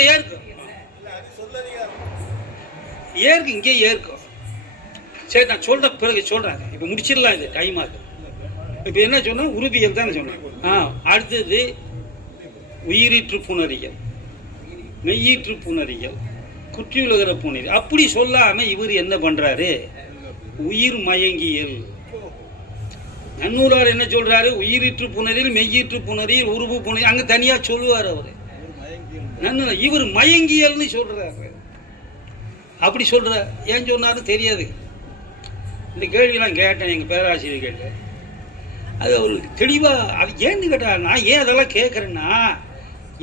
இங்கே ஏற்கும். சரி, நான் சொல்ற பிறகு சொல்றேன். இப்ப முடிச்சிடலாம், இது டைம் ஆகுது. இப்ப என்ன சொன்ன, உருபியல் தானே சொன்னேன். அடுத்தது உயிரீற்று புணரியல், மெய்யீற்று புணரியல், குற்றியுலகிற புணரியல். அப்படி சொல்லாம இவர் என்ன பண்றாரு, உயிர் மயங்கியல். நன்னூறார் என்ன சொல்றாரு, உயிரீற்று புணரியல், மெய்யீற்று புணரியல், உருவு புணரியல் அங்க தனியா சொல்லுவார் அவரு. இவர் மயங்கியல்னு சொல்றாரு. அப்படி சொல்ற, ஏன் சொன்னாரு தெரியாது. இந்த கேள்வியெல்லாம் கேட்டேன் எங்க பேராசிரியர் கேட்டேன். அது அவருக்கு தெளிவா, அது ஏன்னு கேட்டா, நான் ஏன் அதெல்லாம் கேட்கறேன்னா,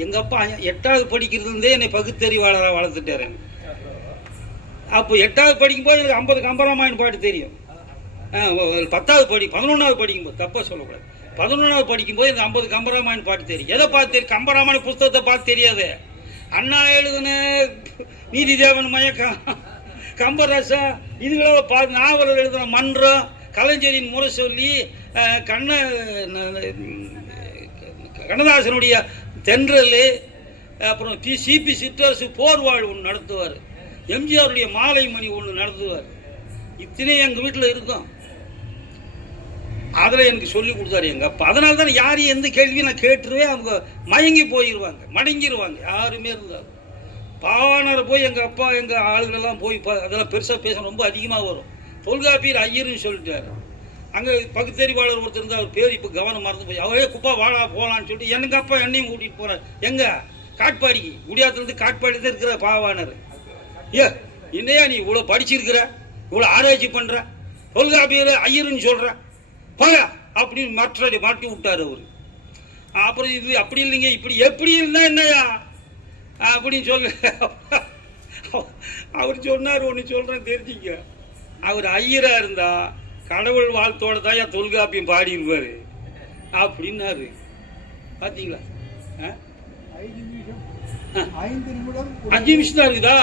எங்க அப்பா 8வது படிக்கிறதுலேருந்தே என்னை பகுத்தறிவாளராக வளர்த்துட்டாரு. அப்போ 8வது படிக்கும்போது எனக்கு 50 கம்பராமாயணம் பாட்டு தெரியும். 10வது 11வது படிக்கும்போது, தப்பா சொல்லக்கூடாது, 11வது படிக்கும்போது எனக்கு 50 கம்பராமாயணம் பாட்டு தெரியும். எதை பார்த்து தெரியும்? கம்பராமாயண புஸ்தகத்தை பார்த்து தெரியாது. அண்ணா எழுதுன நீதி தேவன் மயக்கம், கம்பராசா, இதுகள பார்த்து நாவலர் எழுதுன மன்றம், கலைஞரின் முறை சொல்லி, கண்ணதாசனுடைய தென்றல், அப்புறம் சிபி சிற்றரசு போர்வாழ் ஒன்று நடத்துவார், எம்ஜிஆருடைய மாலை மணி ஒன்று நடத்துவார். இத்தனை எங்கள் வீட்டில் இருக்கும். அதில் எனக்கு சொல்லி கொடுத்தாரு எங்கள் அப்பா. அதனால தான் யாரையும் எந்த கேள்வியும் நான் கேட்டுருவேன். அவங்க மயங்கி போயிடுவாங்க, மடங்கிடுவாங்க. யாருமே இருந்தாலும் பாவாணரை போய் எங்கள் அப்பா எங்கள் ஆளுகளெல்லாம் போய் அதெல்லாம் பெருசாக பேச ரொம்ப அதிகமாக வரும். தொல்காப்பியர் ஐயர்னு சொல்லிட்டாரு. அங்கே பகுத்தறிவாளர் ஒருத்தர் இருந்தால் அவர் பேர் இப்போ கவனம் மறந்து போய், அவரே குப்பா வாழா போகலான்னு சொல்லிட்டு எனக்கு அப்பா என்னையும் கூட்டிகிட்டு போகிறார். எங்கே? காட்பாடிக்கு. குடியாத்துலேருந்து காட்பாடி தான் இருக்கிற பாவாணர். என்னையா நீ இவ்வளோ படிச்சிருக்கிற, இவ்வளோ ஆராய்ச்சி பண்ணுற, தொல்காப்பியர் ஐயருன்னு சொல்கிற, போங்க அப்படின்னு மாட்டி விட்டார் அவர். அப்புறம் இது அப்படி இல்லைங்க, இப்படி எப்படி இருந்தா என்னையா அப்படின்னு சொல்ல அவர் சொன்னார். ஒன்று சொல்கிறேன் தெரிஞ்சுங்க, அவர் ஐயரா இருந்தா கடவுள் வாழ்த்தோட தான் என் தொல்காப்பியம் பாடிடுவாரு அப்படின்னாரு. பார்த்தீங்களா? 5 நிமிஷம் தான் இருக்குதா?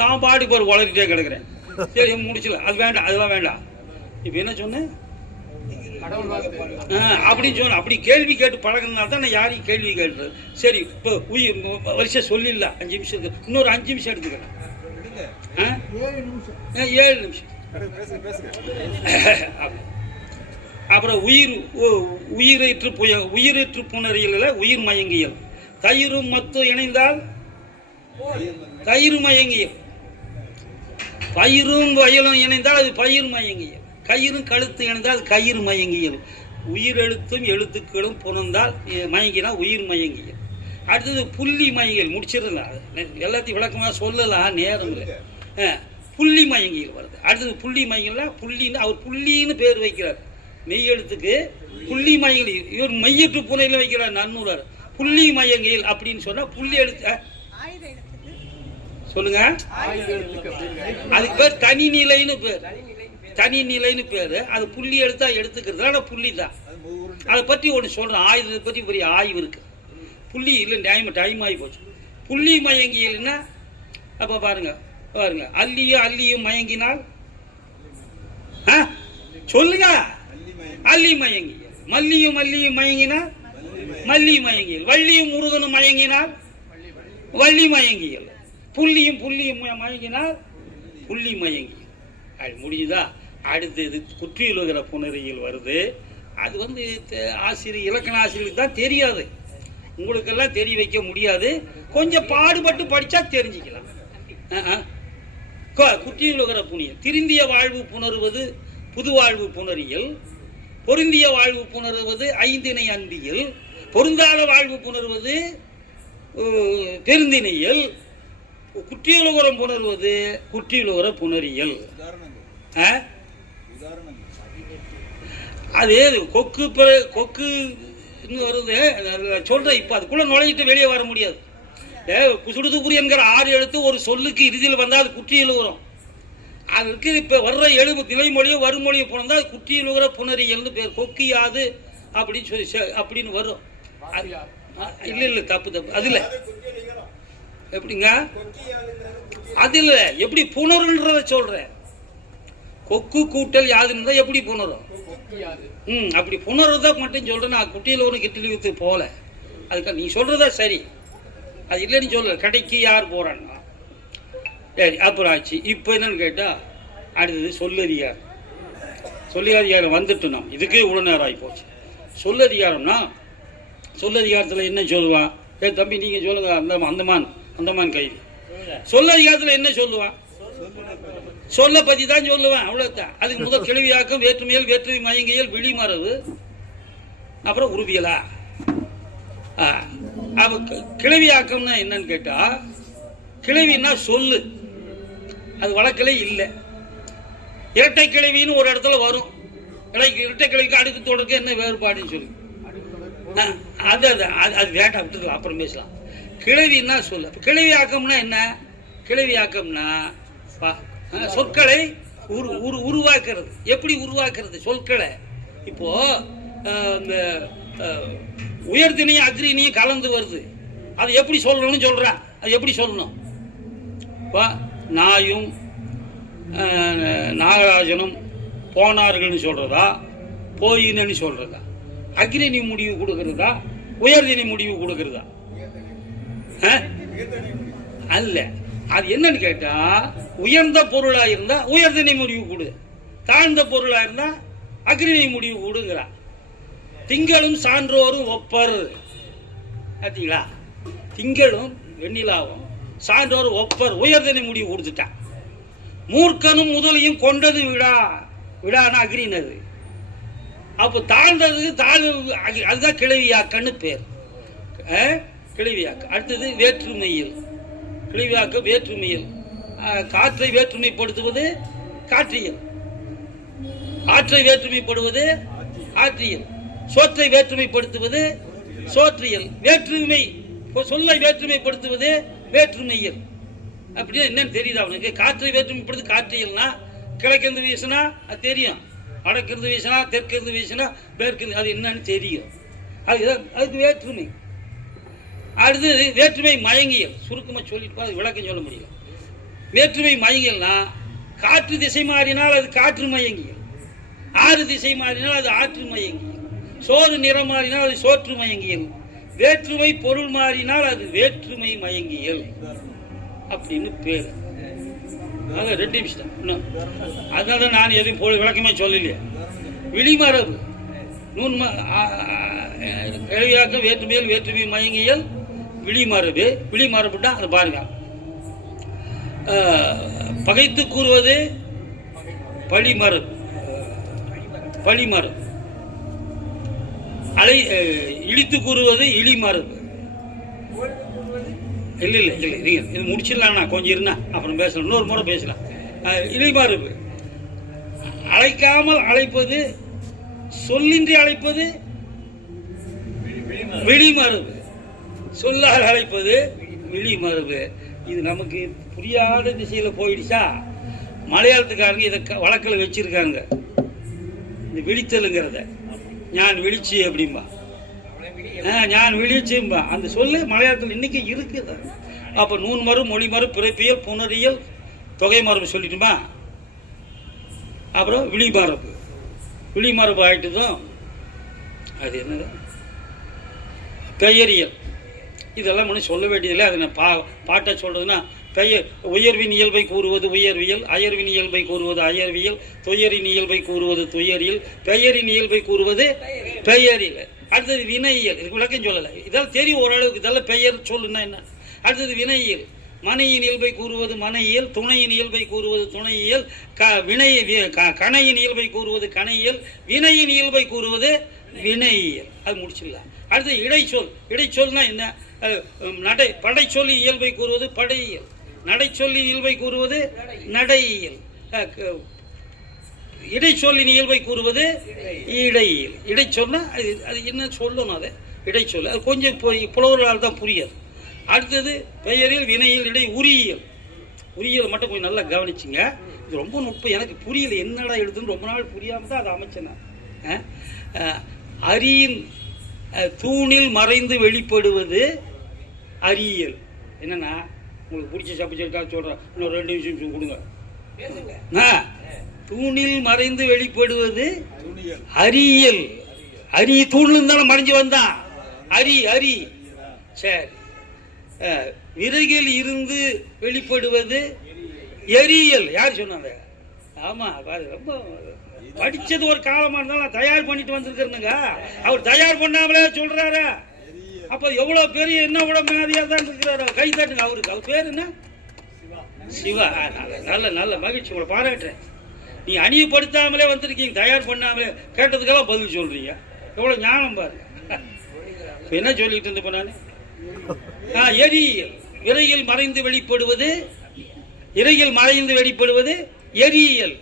நான் பாடி போற வளர்க்கிட்டே கிடக்குறேன். சரி, முடிச்சல, அது வேண்டாம், அதெல்லாம் வேண்டாம். இப்போ என்ன சொன்னேன் அப்படின்னு சொன்ன, அப்படி கேள்வி கேட்டு பழகினால தான் நான் யாரையும் கேள்வி கேட்டுறது. சரி, இப்போ வருஷம் சொல்லிடல, 5 நிமிஷம் இருக்கு, இன்னொரு 5 நிமிஷம் எடுத்துக்கிறேன். 7 நிமிஷம். அப்புறம் உயிரற்று புணரியல், உயிர் மயங்கியல். தயிரும் மத்தும் இணைந்தால் தயிர் மயங்கியல். பயிரும் வயலும் இணைந்தால் அது பயிர் மயங்கியல். கயிறும் கழுத்து இணைந்தால் அது கயிறு மயங்கியல். உயிரெழுத்தும் எழுத்துக்களும் புணர்ந்தால் மயங்கினால் உயிர் மயங்கியல். அடுத்தது புள்ளி மயங்கியல். முடிச்சிடலாம், எல்லாத்தையும் விளக்கமாக சொல்லலாம், நேரம் இல்லை. புள்ளி மயங்கியல் வருது. அடுத்தது புள்ளி மயங்கியல்னா, புள்ளின்னு அவர் புள்ளின்னு பேர் வைக்கிறார். மெய்யெழுத்துக்கு புள்ளி மயங்கியல். இவர் மெய்யற்று புனையில் வைக்கிறார் நன்னூறார். புள்ளி மயங்கியல் அப்படின்னு சொன்னா புள்ளி எழுத்து சொல்லுங்க, அதுக்கு பேர் தனிநிலைன்னு பேர். தனிநிலைன்னு பேரு. அது புள்ளி எழுத்தா எடுத்துக்கிறது புள்ளி தான். அதை பற்றி ஒன்று சொல்றேன். ஆயுதத்தை பற்றி பெரிய ஆய்வு இருக்கு. புள்ளி இல்லை, டைம் ஆகி போச்சு. புள்ளி மயங்கியல்னா அப்ப பாருங்க அல்லியும் மயங்கினால் சொல்லுங்க, அல்லி மயங்கியல். மல்லியும் மயங்கினால் மல்லி மயங்கியல். வள்ளியும் முருகனும் மயங்கினால் வள்ளி மயங்கியல். புள்ளியும் மயங்கினால் புள்ளி மயங்கியல். அது முடியுதா? அடுத்தது குற்றியுலகிற புணரியல் வருது. அது ஆசிரியர், இலக்கண ஆசிரியருக்கு தான் தெரியாது, உங்களுக்கெல்லாம் தெரிய வைக்க முடியாது. கொஞ்சம் பாடுபட்டு படிச்சா தெரிஞ்சுக்கலாம். குற்றியுலகர புனியல். திருந்திய வாழ்வு புணருவது புது வாழ்வு புணரியல். பொருந்திய வாழ்வு புணருவது ஐந்தினை அன்பியல். பொருந்தாத வாழ்வு புணர்வது பெருந்தினையல். குற்றியுலகரம் புணர்வது குற்றியுலகர புணரியல். அது கொக்கு வருது சொல்றேன். இப்ப அதுக்குள்ள நுழையிட்டு வெளியே வர முடியாது. சுடுதுபுரி என்கிற 6 எழுத்து ஒரு சொல்லுக்கு இறுதியில் வந்தால் அது குற்றியுலகரம். அதுக்கு இப்ப வர்ற நிலைமொழியோ வருமொழியோ போனதா குற்றியுலகர புணரியல்னு பேர். கொக்கியாது அப்படின்னு சொல்லி அப்படின்னு வரும். இல்ல இல்ல தப்பு அது இல்ல. எப்படிங்க அது இல்ல, எப்படி புணருன்றத சொல்றேன். கொக்கு கூட்டல் யாதுன்னு தான் எப்படி புணரும். அப்படி புணர்றத மட்டும் சொல்றேன். நான் குட்டியில் ஒரு கிட்டில் வித்து போல. அதுக்கு நீ சொல்றதா சரி, அது இல்லைன்னு சொல்ல. கடைக்கு யார் போறான்னா சரி அப்புறம் ஆச்சு. இப்போ என்னன்னு கேட்டா அடுத்தது சொல்லதிகாரம். சொல்லதிகாரம் வந்துட்டு நாம் இதுக்கே இவ்வளோ நேரம் ஆகி போச்சு. சொல்லதிகாரம்னா சொல்லதிகாரத்தில் என்ன சொல்லுவான்? தம்பி நீங்க சொல்லுங்க. அந்தமான் கைது சொல்லதிகாரத்தில் என்ன சொல்லுவான்? சொல்ல பத்தி தான் சொல்லுவேன், அவ்வளவுதான். அதுக்கு முதல் கிளவியாக்கம், வேற்றுமையல், வேற்றுமை மயங்கியல், விழிமரபு, அப்புறம் உருவியலா. கிளவியாக்கம்னா என்னன்னு கேட்டா, கிளவின்னா சொல்லு, அது வழக்கிலே இல்லை. இரட்டை கிளவின்னு ஒரு இடத்துல வரும். இரட்டை கிளவிக்கு அடுக்கு தொடர்க்கு என்ன வேறுபாடுன்னு சொல்லி அது வேண்டாம், விட்டுக்கலாம், அப்புறம் பேசலாம். கிளவின்னா சொல்லு. கிளவி ஆக்கம்னா என்ன? கிளவி ஆக்கம்னா சொற்களை உருவாக்குறது. எப்படி உருவாக்குறது சொற்களை? இப்போ இந்த உயர்தினையும் அக்ரினையும் கலந்து வருது, அது எப்படி சொல்லணும்னு சொல்றான். அது எப்படி சொல்லணும்? நாயும் நாகராஜனும் போனார்கள்னு சொல்றதா, போயின்னு சொல்றதா? அக்ரிணி முடிவு கொடுக்கறதா, உயர்தினை முடிவு கொடுக்கறதா? அல்ல. அது என்னன்னு கேட்டா, உயர்ந்த பொருளா இருந்தா உயர்தினை முடிவு கொடு, தாழ்ந்த பொருளா இருந்தா அக்ரிணை முடிவு கொடுங்கிறா. திங்களும் சான்றோரும் ஒப்பர். பார்த்தீங்களா? திங்களும் வெண்ணிலாவும் சான்றோரும் ஒப்பர், உயர்தினை முடிவு கொடுத்துட்டான். மூர்க்கனும் முதலையும் கொண்டது விடானா அக்ரினது. அப்போ தாழ்ந்தது அதுதான் கிளவியாக்கன்னு பேர். கிளவியாக்க. அடுத்தது வேற்றுமையில். கிளவியாக்க வேற்றுமையில். காற்றை வேற்றுமைப்படுத்துவது காற்றியல், ஆற்றை வேற்றுமைப்படுவது ஆற்றியல், சோற்றை வேற்றுமைப்படுத்துவது சோற்றியல், வேற்றுமை சொல்லை வேற்றுமைப்படுத்துவது வேற்றுமையல். அப்படின்னா என்னன்னு தெரியுது அவனுக்கு? காற்றை வேற்றுமைப்படுத்து காற்றியல்னா கிழக்கிருந்து வீசினா அது தெரியும், வடக்கிருந்து வீசினா தெற்கிருந்து வீசினா மேற்கிருந்து, அது என்னன்னு தெரியும். அதுக்கு வேற்றுமை. அடுத்தது வேற்றுமை மயங்கியல். சுருக்கமாக சொல்லிட்டு அது விளக்கம் சொல்ல முடியும். வேற்றுமை மயங்கியல்னா காற்று திசை மாறினால் அது காற்று மயங்கியல், ஆறு திசை மாறினால் அது ஆற்று மயங்கியல், சோறு நிறம் மாறினால் அது சோற்று மயங்கியல், வேற்றுமை பொருள் மாறினால் அது வேற்றுமை மயங்கியல் அப்படின்னு பேர். அதான் 2 நிமிஷம் இன்னும். அதனால நான் எதுவும் விளக்கமே சொல்லலையே. விழிமரபு கேள்வியாக்க வேற்றுமையல், வேற்றுமை மயங்கியல், விழிமரபு. விழிமரபுட்டா அதை பாருங்க. பகைத்து கூறுவது பழிமரபு. பழிமரபு. இழித்து கூறுவது இழிமரபு. இல்லை இல்லை இல்லை இல்லை, இது முடிச்சிடலாம்ண்ணா, கொஞ்சம் இருந்தா அப்புறம் பேசலாம், இன்னொரு முறை பேசலாம். இழிமரபு. அழைக்காமல் அழைப்பது, சொல்லின்றி அழைப்பது விழிமரபு, சொல்லால் அழைப்பது விழிமரபு. இது நமக்கு புரியாத திசையில போயிடுச்சா? மலையாளத்துக்காரங்க இதை வழக்கில் வச்சிருக்காங்க. இந்த விழித்தலுங்கிறத ஞான் விழிச்சு அப்படிம்பா, ஞான் விழிச்சும்பா. அந்த சொல்லு மலையாளத்தில் இன்னைக்கு இருக்குது. அப்போ நூன் மறு, மொழி மறு, பிறப்பியல், புணரியல், தொகை மரபு சொல்லிட்டுமா. அப்புறம் விழிமரபு. விழிமரபு ஆயிட்டுதான் அது என்னது பெயரியல். இதெல்லாம் ஒன்றும் சொல்ல வேண்டியதில்லை. அது நான் பாட்டை சொல்றதுன்னா, உயர்வின் இயல்பை கூறுவது உயர்வியல், அயர்வின் இயல்பை கூறுவது அயர்வியல், துயரின் இயல்பை கூறுவது துயரியல், பெயரின் இயல்பை கூறுவது பெயரியல். அடுத்தது வினையியல். இதுக்கு விளக்கம் சொல்லலை, இதெல்லாம் தெரியும் ஓரளவுக்கு. இதெல்லாம் பெயர் சொல்லுன்னா என்ன. அடுத்தது வினையியல். மனையின் இயல்பை கூறுவது மனையியல், துணையின் இயல்பை கூறுவது துணையியல், கணையின் இயல்பை கூறுவது கணையியல், வினையின் இயல்பை கூறுவது வினையியல். அது முடிச்சிடலாம். அடுத்து இடைச்சொல். இடைச்சொல்னா என்ன? படைச்சொல்லின் இயல்பை கூறுவது படையியல், நடைச்சொல்லின் இயல்பை கூறுவது நடையியல், இடைச்சொல்லின் இயல்பை கூறுவது இடையியல். இடைச்சொல்னா அது என்ன சொல்லணும்? அதை இடைச்சொல். அது கொஞ்சம் புலவர்களால் தான் புரியாது. அடுத்தது பெயரில் வினையில் இடை உரியியல். உரியியல் மட்டும் கொஞ்சம் நல்லா கவனிச்சுங்க. இது ரொம்ப நுட்பம். எனக்கு புரியல, என்னடா எழுதுன்னு ரொம்ப நாள் புரியாமல் தான் அதை அமைச்சேன் நான். அரியின் தூணில் மறைந்து வெளிப்படுவது அரியல். என்னன்னா, உங்களுக்கு பிடிச்ச சப்ஜெக்டாக சொல்கிறேன், இன்னும் 2 நிமிஷம் கொடுங்க. தூணில் மறைந்து வெளிப்படுவது அரியல். அரி தூணில் இருந்தாலும் மறைஞ்சு வந்தான். அரி அரி. சரி. விறகில் இருந்து வெளிப்படுவது எரியல். யார் சொன்னாங்க? ஆமா, ரொம்ப படிச்சது ஒரு காலமா இருந்தாலும் தயார் பண்ணிட்டு வந்திருக்கிறேனுங்க. அவர் தயார் பண்ணாமலே சொல்றாரு. அப்ப எவ்வளவு பெரிய என்ன விட மேதியா தான் இருக்கிறாரு. கை தட்டுங்க அவருக்கு. அவர் பேர் என்ன? சிவா. நல்ல நல்ல மகிழ்ச்சி, உங்களை பாராட்டுறேன். நீங்க அணியப்படுத்தாமலே வந்திருக்கீங்க, தயார் பண்ணாமலே. கேட்டதுக்கெல்லாம் பதில் சொல்றீங்க. எவ்வளவு ஞானம் பாருங்க. என்ன சொல்லிட்டு இருந்தப்ப நானு? எரியல். விரையில் மறைந்து வெளிப்படுவது, இறையில் மறைந்து வெளிப்படுவது எரியல்.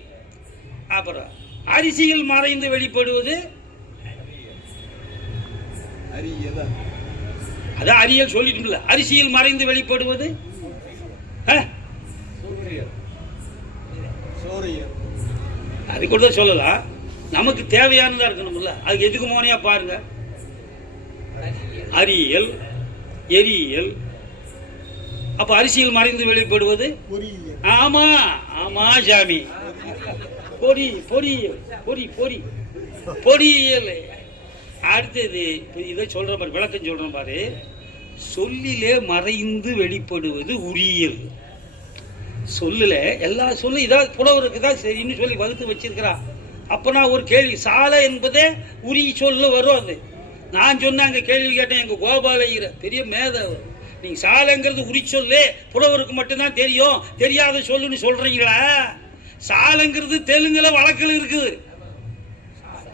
அப்புறம் அரிசியில் மறைந்து வெளிப்படுவது அதான் அரியல் சொல்லிட்டு. அரிசியில் மறைந்து வெளிப்படுவது அது கூட சொல்லலாம். நமக்கு தேவையானதா இருக்கணும்ல, அதுக்கு எதுக்கு மோனையா பாருங்க. அரியல், எரியல். அப்ப அரிசியில் மறைந்து வெளிப்படுவது ஆமா ஆமா சாமி. பொறி பொறியியல். பொறி பொறி பொறியியல். அடுத்தது இதை சொல்ற பாரு, விளக்கம் சொல்ற பாரு. சொல்லிலே மறைந்து வெளிப்படுவது உரியல். சொல்லுல எல்லா சொல்லு இதான் புலவருக்கு தான் சரின்னு சொல்லி வகுத்து வச்சிருக்கிறா. அப்ப நான் ஒரு கேள்வி, சாலை என்பதே உரி சொல்லு வரும். அது நான் சொன்ன அங்க கேள்வி கேட்டேன். எங்க கோபாலையர் பெரிய மேதாவர். நீங்க சாலைங்கிறது உரி சொல்லு புலவருக்கு மட்டும்தான் தெரியும், தெரியாத சொல்லுன்னு சொல்றீங்களா? சாலைங்கிறது தெலுங்குல வழக்கில் இருக்குது,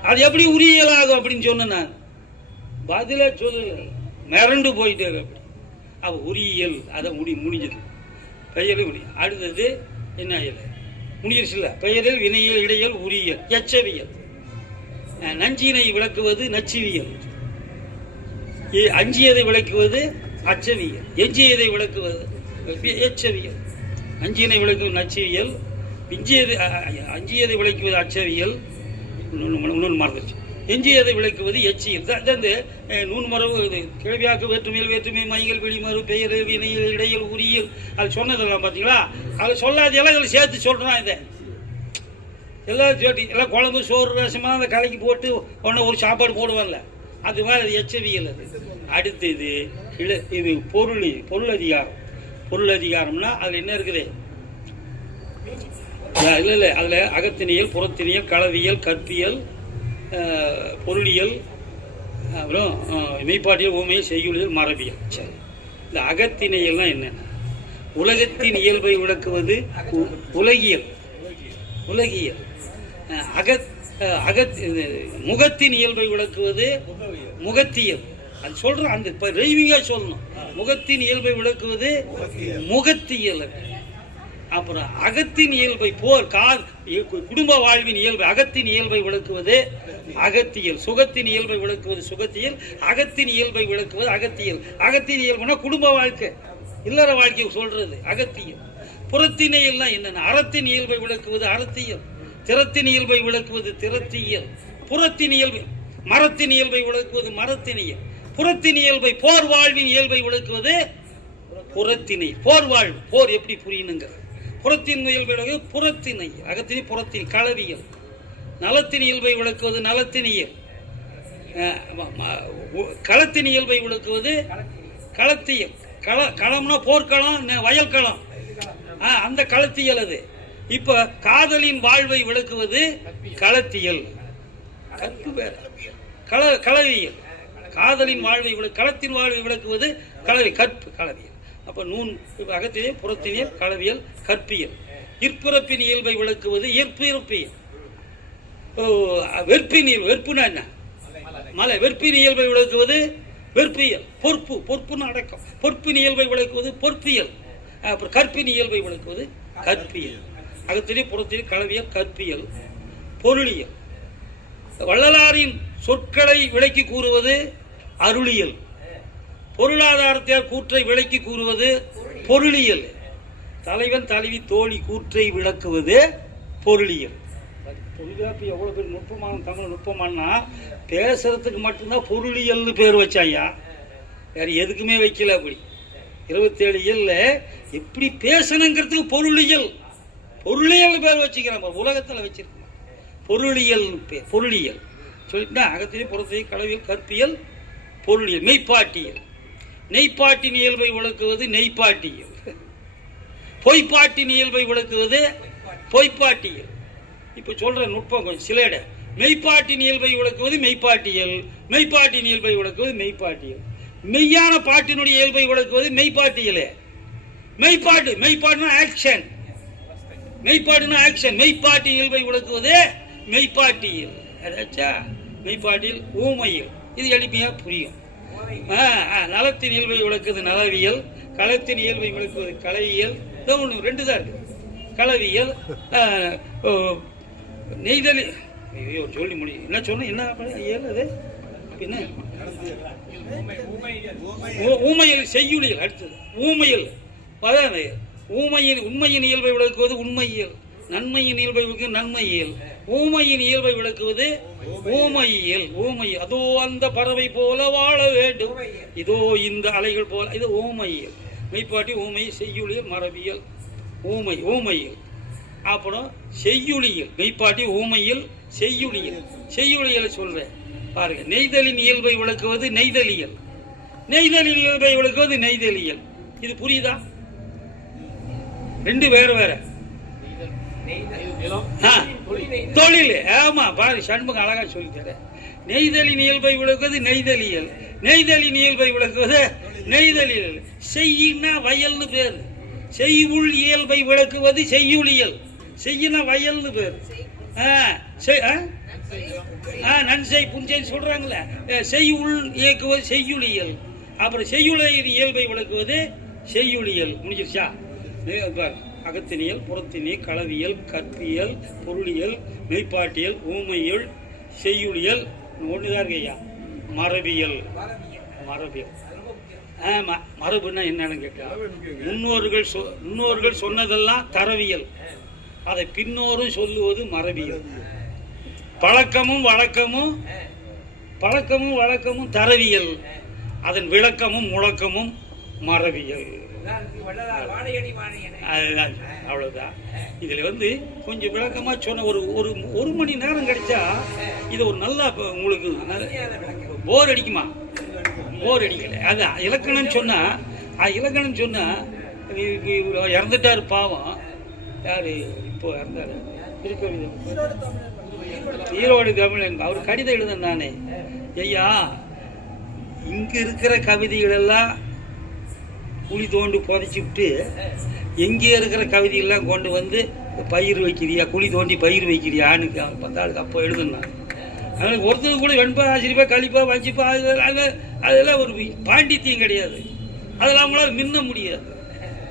அது எப்படி உரியல் ஆகும் அப்படின்னு சொன்னேன் நான். பதில சொல்லல, மிரண்டு போயிட்டாரு. அப்படி அவ உரியல் அதை முடிஞ்சது. பெயரில் முடி. அடுத்தது என்ன முடிஞ்சிருச்சு இல்ல? பெயரில் வினையியல், இடையல், உரியல், எச்சவியல். நஞ்சினை விளக்குவது நச்சுவியல், அஞ்சியதை விளக்குவது அச்சவியல், எஞ்சியதை விளக்குவது எச்சவியல். அஞ்சியனை விளக்குவது நச்சுவியல், அஞ்சியதை விளக்குவது அச்சவியல், இன்னொன்று மறந்துச்சு. எஞ்சியதை விளக்குவது எச்சியல். நூன்மரபு கேள்வியாக்கு வேற்றுமையில் வேற்றுமை மைகள் வெளிமறு பெயர் வினையில் இடையில் உரியல். அது சொன்னதெல்லாம் பார்த்தீங்களா? அதை சொல்லாதெல்லாம் இதில் சேர்த்து சொல்கிறான். இதை எல்லாம் சேர்த்து எல்லாம் குழம்பு சோறு ரசமாக அந்த கலைக்கு போட்டு உடனே ஒரு சாப்பாடு போடுவார்ல, அது மாதிரி அது எச்சவியல். அது அடுத்தது இது பொருள் அதிகாரம். பொருள் அதிகாரம்னா அதில் என்ன இருக்குது? இல்லை அதில் அகத்தினியல், புறத்தினியல், களவியல், கற்பியல், பொருளியல், அப்புறம் மெய்ப்பாட்டியல், ஊமையல், செய்யுளியல், மரபியல். சரி, இந்த அகத்திணையல்னா என்னென்ன? உலகத்தின் இயல்பை விளக்குவது உலகியல். உலகியல். முகத்தின் இயல்பை விளக்குவது முகத்தியல். அது சொல்றேன், அந்த ரைவிங்கா சொல்லணும். முகத்தின் இயல்பை விளக்குவது முகத்தியல். அப்புறம் அகத்தின் இயல்பை குடும்ப வாழ்வின் இயல்பை, அகத்தின் இயல்பை விளக்குவது அகத்தியல். சுகத்தின் இயல்பை விளக்குவது சுகத்தியல். அகத்தின் இயல்பை விளக்குவது அகத்தியல். அகத்தின் இயல்புனா குடும்ப வாழ்க்கை, இல்லற வாழ்க்கையை சொல்றது அகத்தியல். புறத்தினியல்னா என்னன்னா? அறத்தின் இயல்பை விளக்குவது அறத்தியல். திறத்தின் இயல்பை விளக்குவது திறத்தியல். புறத்தின் இயல்பை, மரத்தின் இயல்பை விளக்குவது மரத்தினியல். புறத்தின் இயல்பை, போர் வாழ்வின் இயல்பை விளக்குவது புறத்தினை. போர் வாழ்வு, போர் எப்படி புரியணுங்க? புறத்தின் இயல்பை புறத்தினை, அகத்தினை புறத்தின் களவியல். நலத்தின் இயல்பை விளக்குவது நலத்தினியல். களத்தின் இயல்பை விளக்குவது களத்தியல். களம்னா போர்க்களம், வயல்களம், அந்த களத்தியல். அது இப்ப காதலின் வாழ்வை விளக்குவது களத்தியல். கற்பு வேற, களவியல். காதலின் வாழ்வை களத்தின் வாழ்வை விளக்குவது கற்பு, களவியல். அப்போ நூன் அகத்திலே புறத்தினியல் களவியல் கற்பியல். இற்பிறப்பின் இயல்பை விளக்குவது இற்பிறப்பியல். வெற்பினியல், வெற்புனா என்ன? மலை. வெற்பின் இயல்பை விளக்குவது வெற்பியல். பொறுப்பு, பொறுப்புன்னு அடக்கம். பொறுப்பின் இயல்பை விளக்குவது பொற்பியல். அப்புறம் கற்பின் இயல்பை விளக்குவது கற்பியல். அகத்திலே புறத்திலே களவியல் கற்பியல். பொருளியல். வள்ளலாரின் சொற்களை விளக்கி கூறுவது அருளியல். பொருளாதாரத்தால் கூற்றை விளக்கி கூறுவது பொருளியல். தலைவன் தலைவி தோழி கூற்றை விளக்குவது பொருளியல். தொல்காப்பி எவ்வளோ பேர் நுட்பமான தமிழ் நுட்பமானா பேசுறதுக்கு மட்டும்தான் பொருளியல்னு பேர் வச்சாயா, வேறு எதுக்குமே வைக்கல. அப்படி 27 இயல்ல எப்படி பேசணுங்கிறதுக்கு பொருளியல், பொருளியல் பேர் வச்சுக்கிறான். உலகத்தில் வச்சிருக்கான் பொருளியல் பேர். பொருளியல் சொல்லிட்டா அகத்திலே புறத்திலே களவியல் கற்பியல் பொருளியல். மெய்ப்பாட்டியல். நெய்ப்பாட்டின் இயல்பை விளக்குவது நெய்ப்பாட்டியல். பொய்ப்பாட்டின் இயல்பை விளக்குவது பொய்ப்பாட்டியல். இப்போ சொல்ற நுட்பம் கொஞ்சம் சிலேட. மெய்ப்பாட்டின் இயல்பை விளக்குவது மெய்ப்பாட்டியல். மெய்ப்பாட்டின் இயல்பை விளக்குவது மெய்ப்பாட்டியல். மெய்யான பாட்டினுடைய இயல்பை விளக்குவது மெய்ப்பாட்டியலே. மெய்ப்பாட்டு, மெய்ப்பாட்டுனா ஆக்ஷன். மெய்ப்பாட்டுனா ஆக்ஷன். மெய்ப்பாட்டின் இயல்பை விளக்குவது மெய்ப்பாட்டியல். அதாச்சா மெய்ப்பாட்டியல். ஊமையல். இது எளிமையா புரியும். நலத்தின் இயல்பை விளக்குவது நலவியல். களத்தின் இயல்பை விளக்குவது களவியல். ஒன்று 2 தான் இருக்கு. களவியல். நெய்தல். ஐயோ சொல்லி முடியும். என்ன சொன்ன என்ன அது என்ன? ஊமையல் செய்யுளியல். அடுத்தது ஊமையல். அதாவது ஊமையின் உண்மையின் இயல்பை விளக்குவது உண்மையியல். நன்மையின் இயல்பை விளக்குவது நன்மையியல். ஊமையின் இயல்பை விளக்குவது ஊமையியல். ஊமை. அதோ அந்த பறவை போல வாழ வேண்டும், இதோ இந்த அலைகள் போல, இது ஊமையியல். மெய்ப்பாட்டி ஊமை செய்யுளியல் மரபியல் ஊமை ஊமையியல். அப்புறம் செய்யுளியல். மெய்ப்பாட்டி ஊமையில் செய்யுளியல். செய்யுளியல் சொல்றேன் பாருங்க. நெய்தலின் இயல்பை விளக்குவது நெய்தலியல். நெய்தலின் இயல்பை விளக்குவது நெய்தலியல். இது புரியுதா? 2 வேற வேற. தொழில். ஆமா பாரு சண்முகம் அழகா சொல்லித்தர. நெய்தலின் இயல்பை விளக்குவது நெய்தலியல். நெய்தலின் இயல்பை விளக்குவது நெய்தலியல். செய்யினா வயல்னு பேரு. செய்யுள் இயல்பை விளக்குவது செய்யுளியல். செய்யினா வயல்னு பேரு. நன்செய் புஞ்சை சொல்றாங்களே. செய்யுள் இயக்குவது செய்யுளியல். அப்புறம் செய்யுளியின் இயல்பை விளக்குவது செய்யுளியல். முடிஞ்சிருச்சா? அகத்தினியல் புறத்தினியல் களவியல் கற்பியல் பொருளியல் மெய்ப்பாட்டியல் ஊமையல் செய்யுளியல். ஒண்ணுதான் இருக்கு ஐயா. மரபியல். மரபியல். மரபுன்னா என்னன்னு கேட்டா முன்னோர்கள் சொன்னதெல்லாம் தரவியல். அதை பின்னோரும் சொல்லுவது மரபியல். பழக்கமும் வழக்கமும் தரவியல். அதன் விளக்கமும் முழக்கமும் மரபியல். அதுதான். அவ்வளவுதான். இதுல கொஞ்சம் விளக்கமா சொன்ன ஒரு மணி நேரம் கிடைச்சா இது ஒரு நல்லா உங்களுக்கு போர் அடிக்குமா? போர் அடிக்கல. அதான் இலக்கணம் சொன்னா இறந்துட்டாரு பாவம். யாரு இப்போ இறந்தாரு? ஈரோடு தமிழன். அவர் கடிதம் எழுதுன நானே. ஐயா இங்க இருக்கிற கவிதைகள் எல்லாம் குழி தோண்டி புதைச்சி விட்டு எங்கே இருக்கிற கவிதைகள்லாம் கொண்டு பயிர் வைக்கிறியா, குழி தோண்டி பயிர் வைக்கிறியான்னு 10 ஆளுக்கு அப்போ எழுதுனான். அதனால் ஒருத்தர் கூட வெண்பா ஆசிரியப்பா கழிப்பா வஞ்சிப்பா அதெல்லாம் ஒரு பாண்டித்தியம் கிடையாது. அதெல்லாம் அவங்களால மின்ன முடியாது.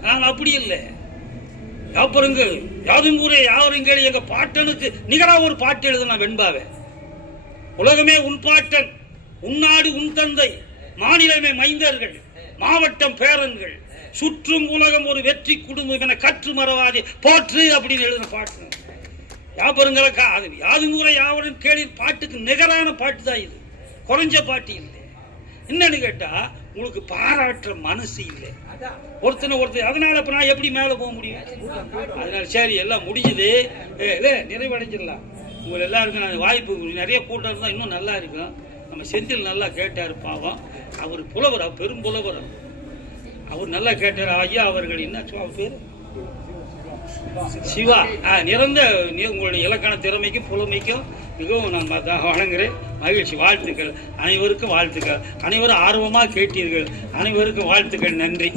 நாங்கள் அப்படி இல்லை. யாப்பருங்கள் யாதும் ஊரே யாவருங்கள் எங்க பாட்டனுக்கு நிகராக ஒரு பாட்டு எழுதுனா வெண்பாவை. உலகமே உன் பாட்டன், உன்னாடு உன் தந்தை, மாநிலமே மைந்தர்கள், மாவட்டம் பேரன்கள், சுற்றும் உலகம் ஒரு வெற்றி குடும்பம் என கற்று மறவாதே போற்று அப்படின்னு எழுதின பாட்டு. யாப்பருங்களுக்கா அது யாதும் ஊரை யாவரும் கேள்வி பாட்டுக்கு நிகரான பாட்டு தான் இது. குறைஞ்ச பாட்டு இல்லை. என்னன்னு கேட்டா உங்களுக்கு பாராட்டுற மனசு இல்லை ஒருத்தர். அதனால இப்ப நான் எப்படி மேல போக முடியும்? அதனால சரி எல்லாம் முடிஞ்சது, நிறைவடைஞ்சிடலாம். உங்களை எல்லாருக்கும் நான் வாய்ப்பு நிறைய கூட்டம் இருந்தால் இன்னும் நல்லா இருக்கும். நம்ம செந்தில் நல்லா கேட்டார் பாவம். அவர் புலவர், பெரும் புலவர். அவர் நல்லா கேட்டார். ஐயா அவர்கள் என்ன அவர் பேர் சிவா. நிறந்த உங்களுடைய இலக்கண திறமைக்கும் புலமைக்கும் மிகவும் நான் வணங்குறேன். மகிழ்ச்சி. வாழ்த்துக்கள் அனைவருக்கும். வாழ்த்துக்கள். அனைவரும் ஆர்வமாக கேட்டீர்கள். அனைவருக்கும் வாழ்த்துக்கள். நன்றி.